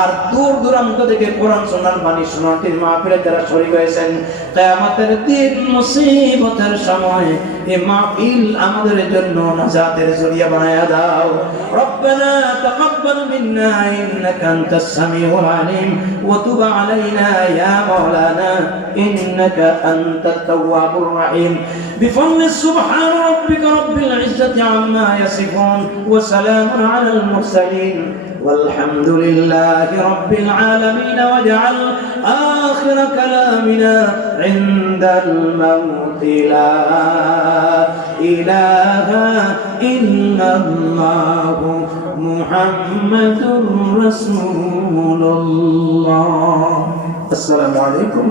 আর দূর দূরান্ত থেকে কোরআন সুন্নাহর বাণী শোনার মাহফিলে যারা শরীক হয়েছেন, কিয়ামতের দিন মুসিবতের সময় এই মাহফিল আমাদের জন্য নাজাতের জরিয়া বানায়া দাও। রব্বানা তাকাব্বাল মিন্না ইন্নাকা আনতাস সামিউল আলিম ওয়া তুব আলাইনা ইয়া মাওলানা ইন্নাকা আনতাত তাওয়াবুর রহিম। বিফadli সুবহান রাব্বিকা রাব্বিল ইজ্জাতি আম্মা ইয়াসিফুন ওয়া সালামুন আলাল মুরসালিন والحمد لله رب العالمين. واجعل آخر كلامنا عند الموت لا إله إلا الله মুহাম্মাদুর রাসূলুল্লাহ। আসসালামু আলাইকুম।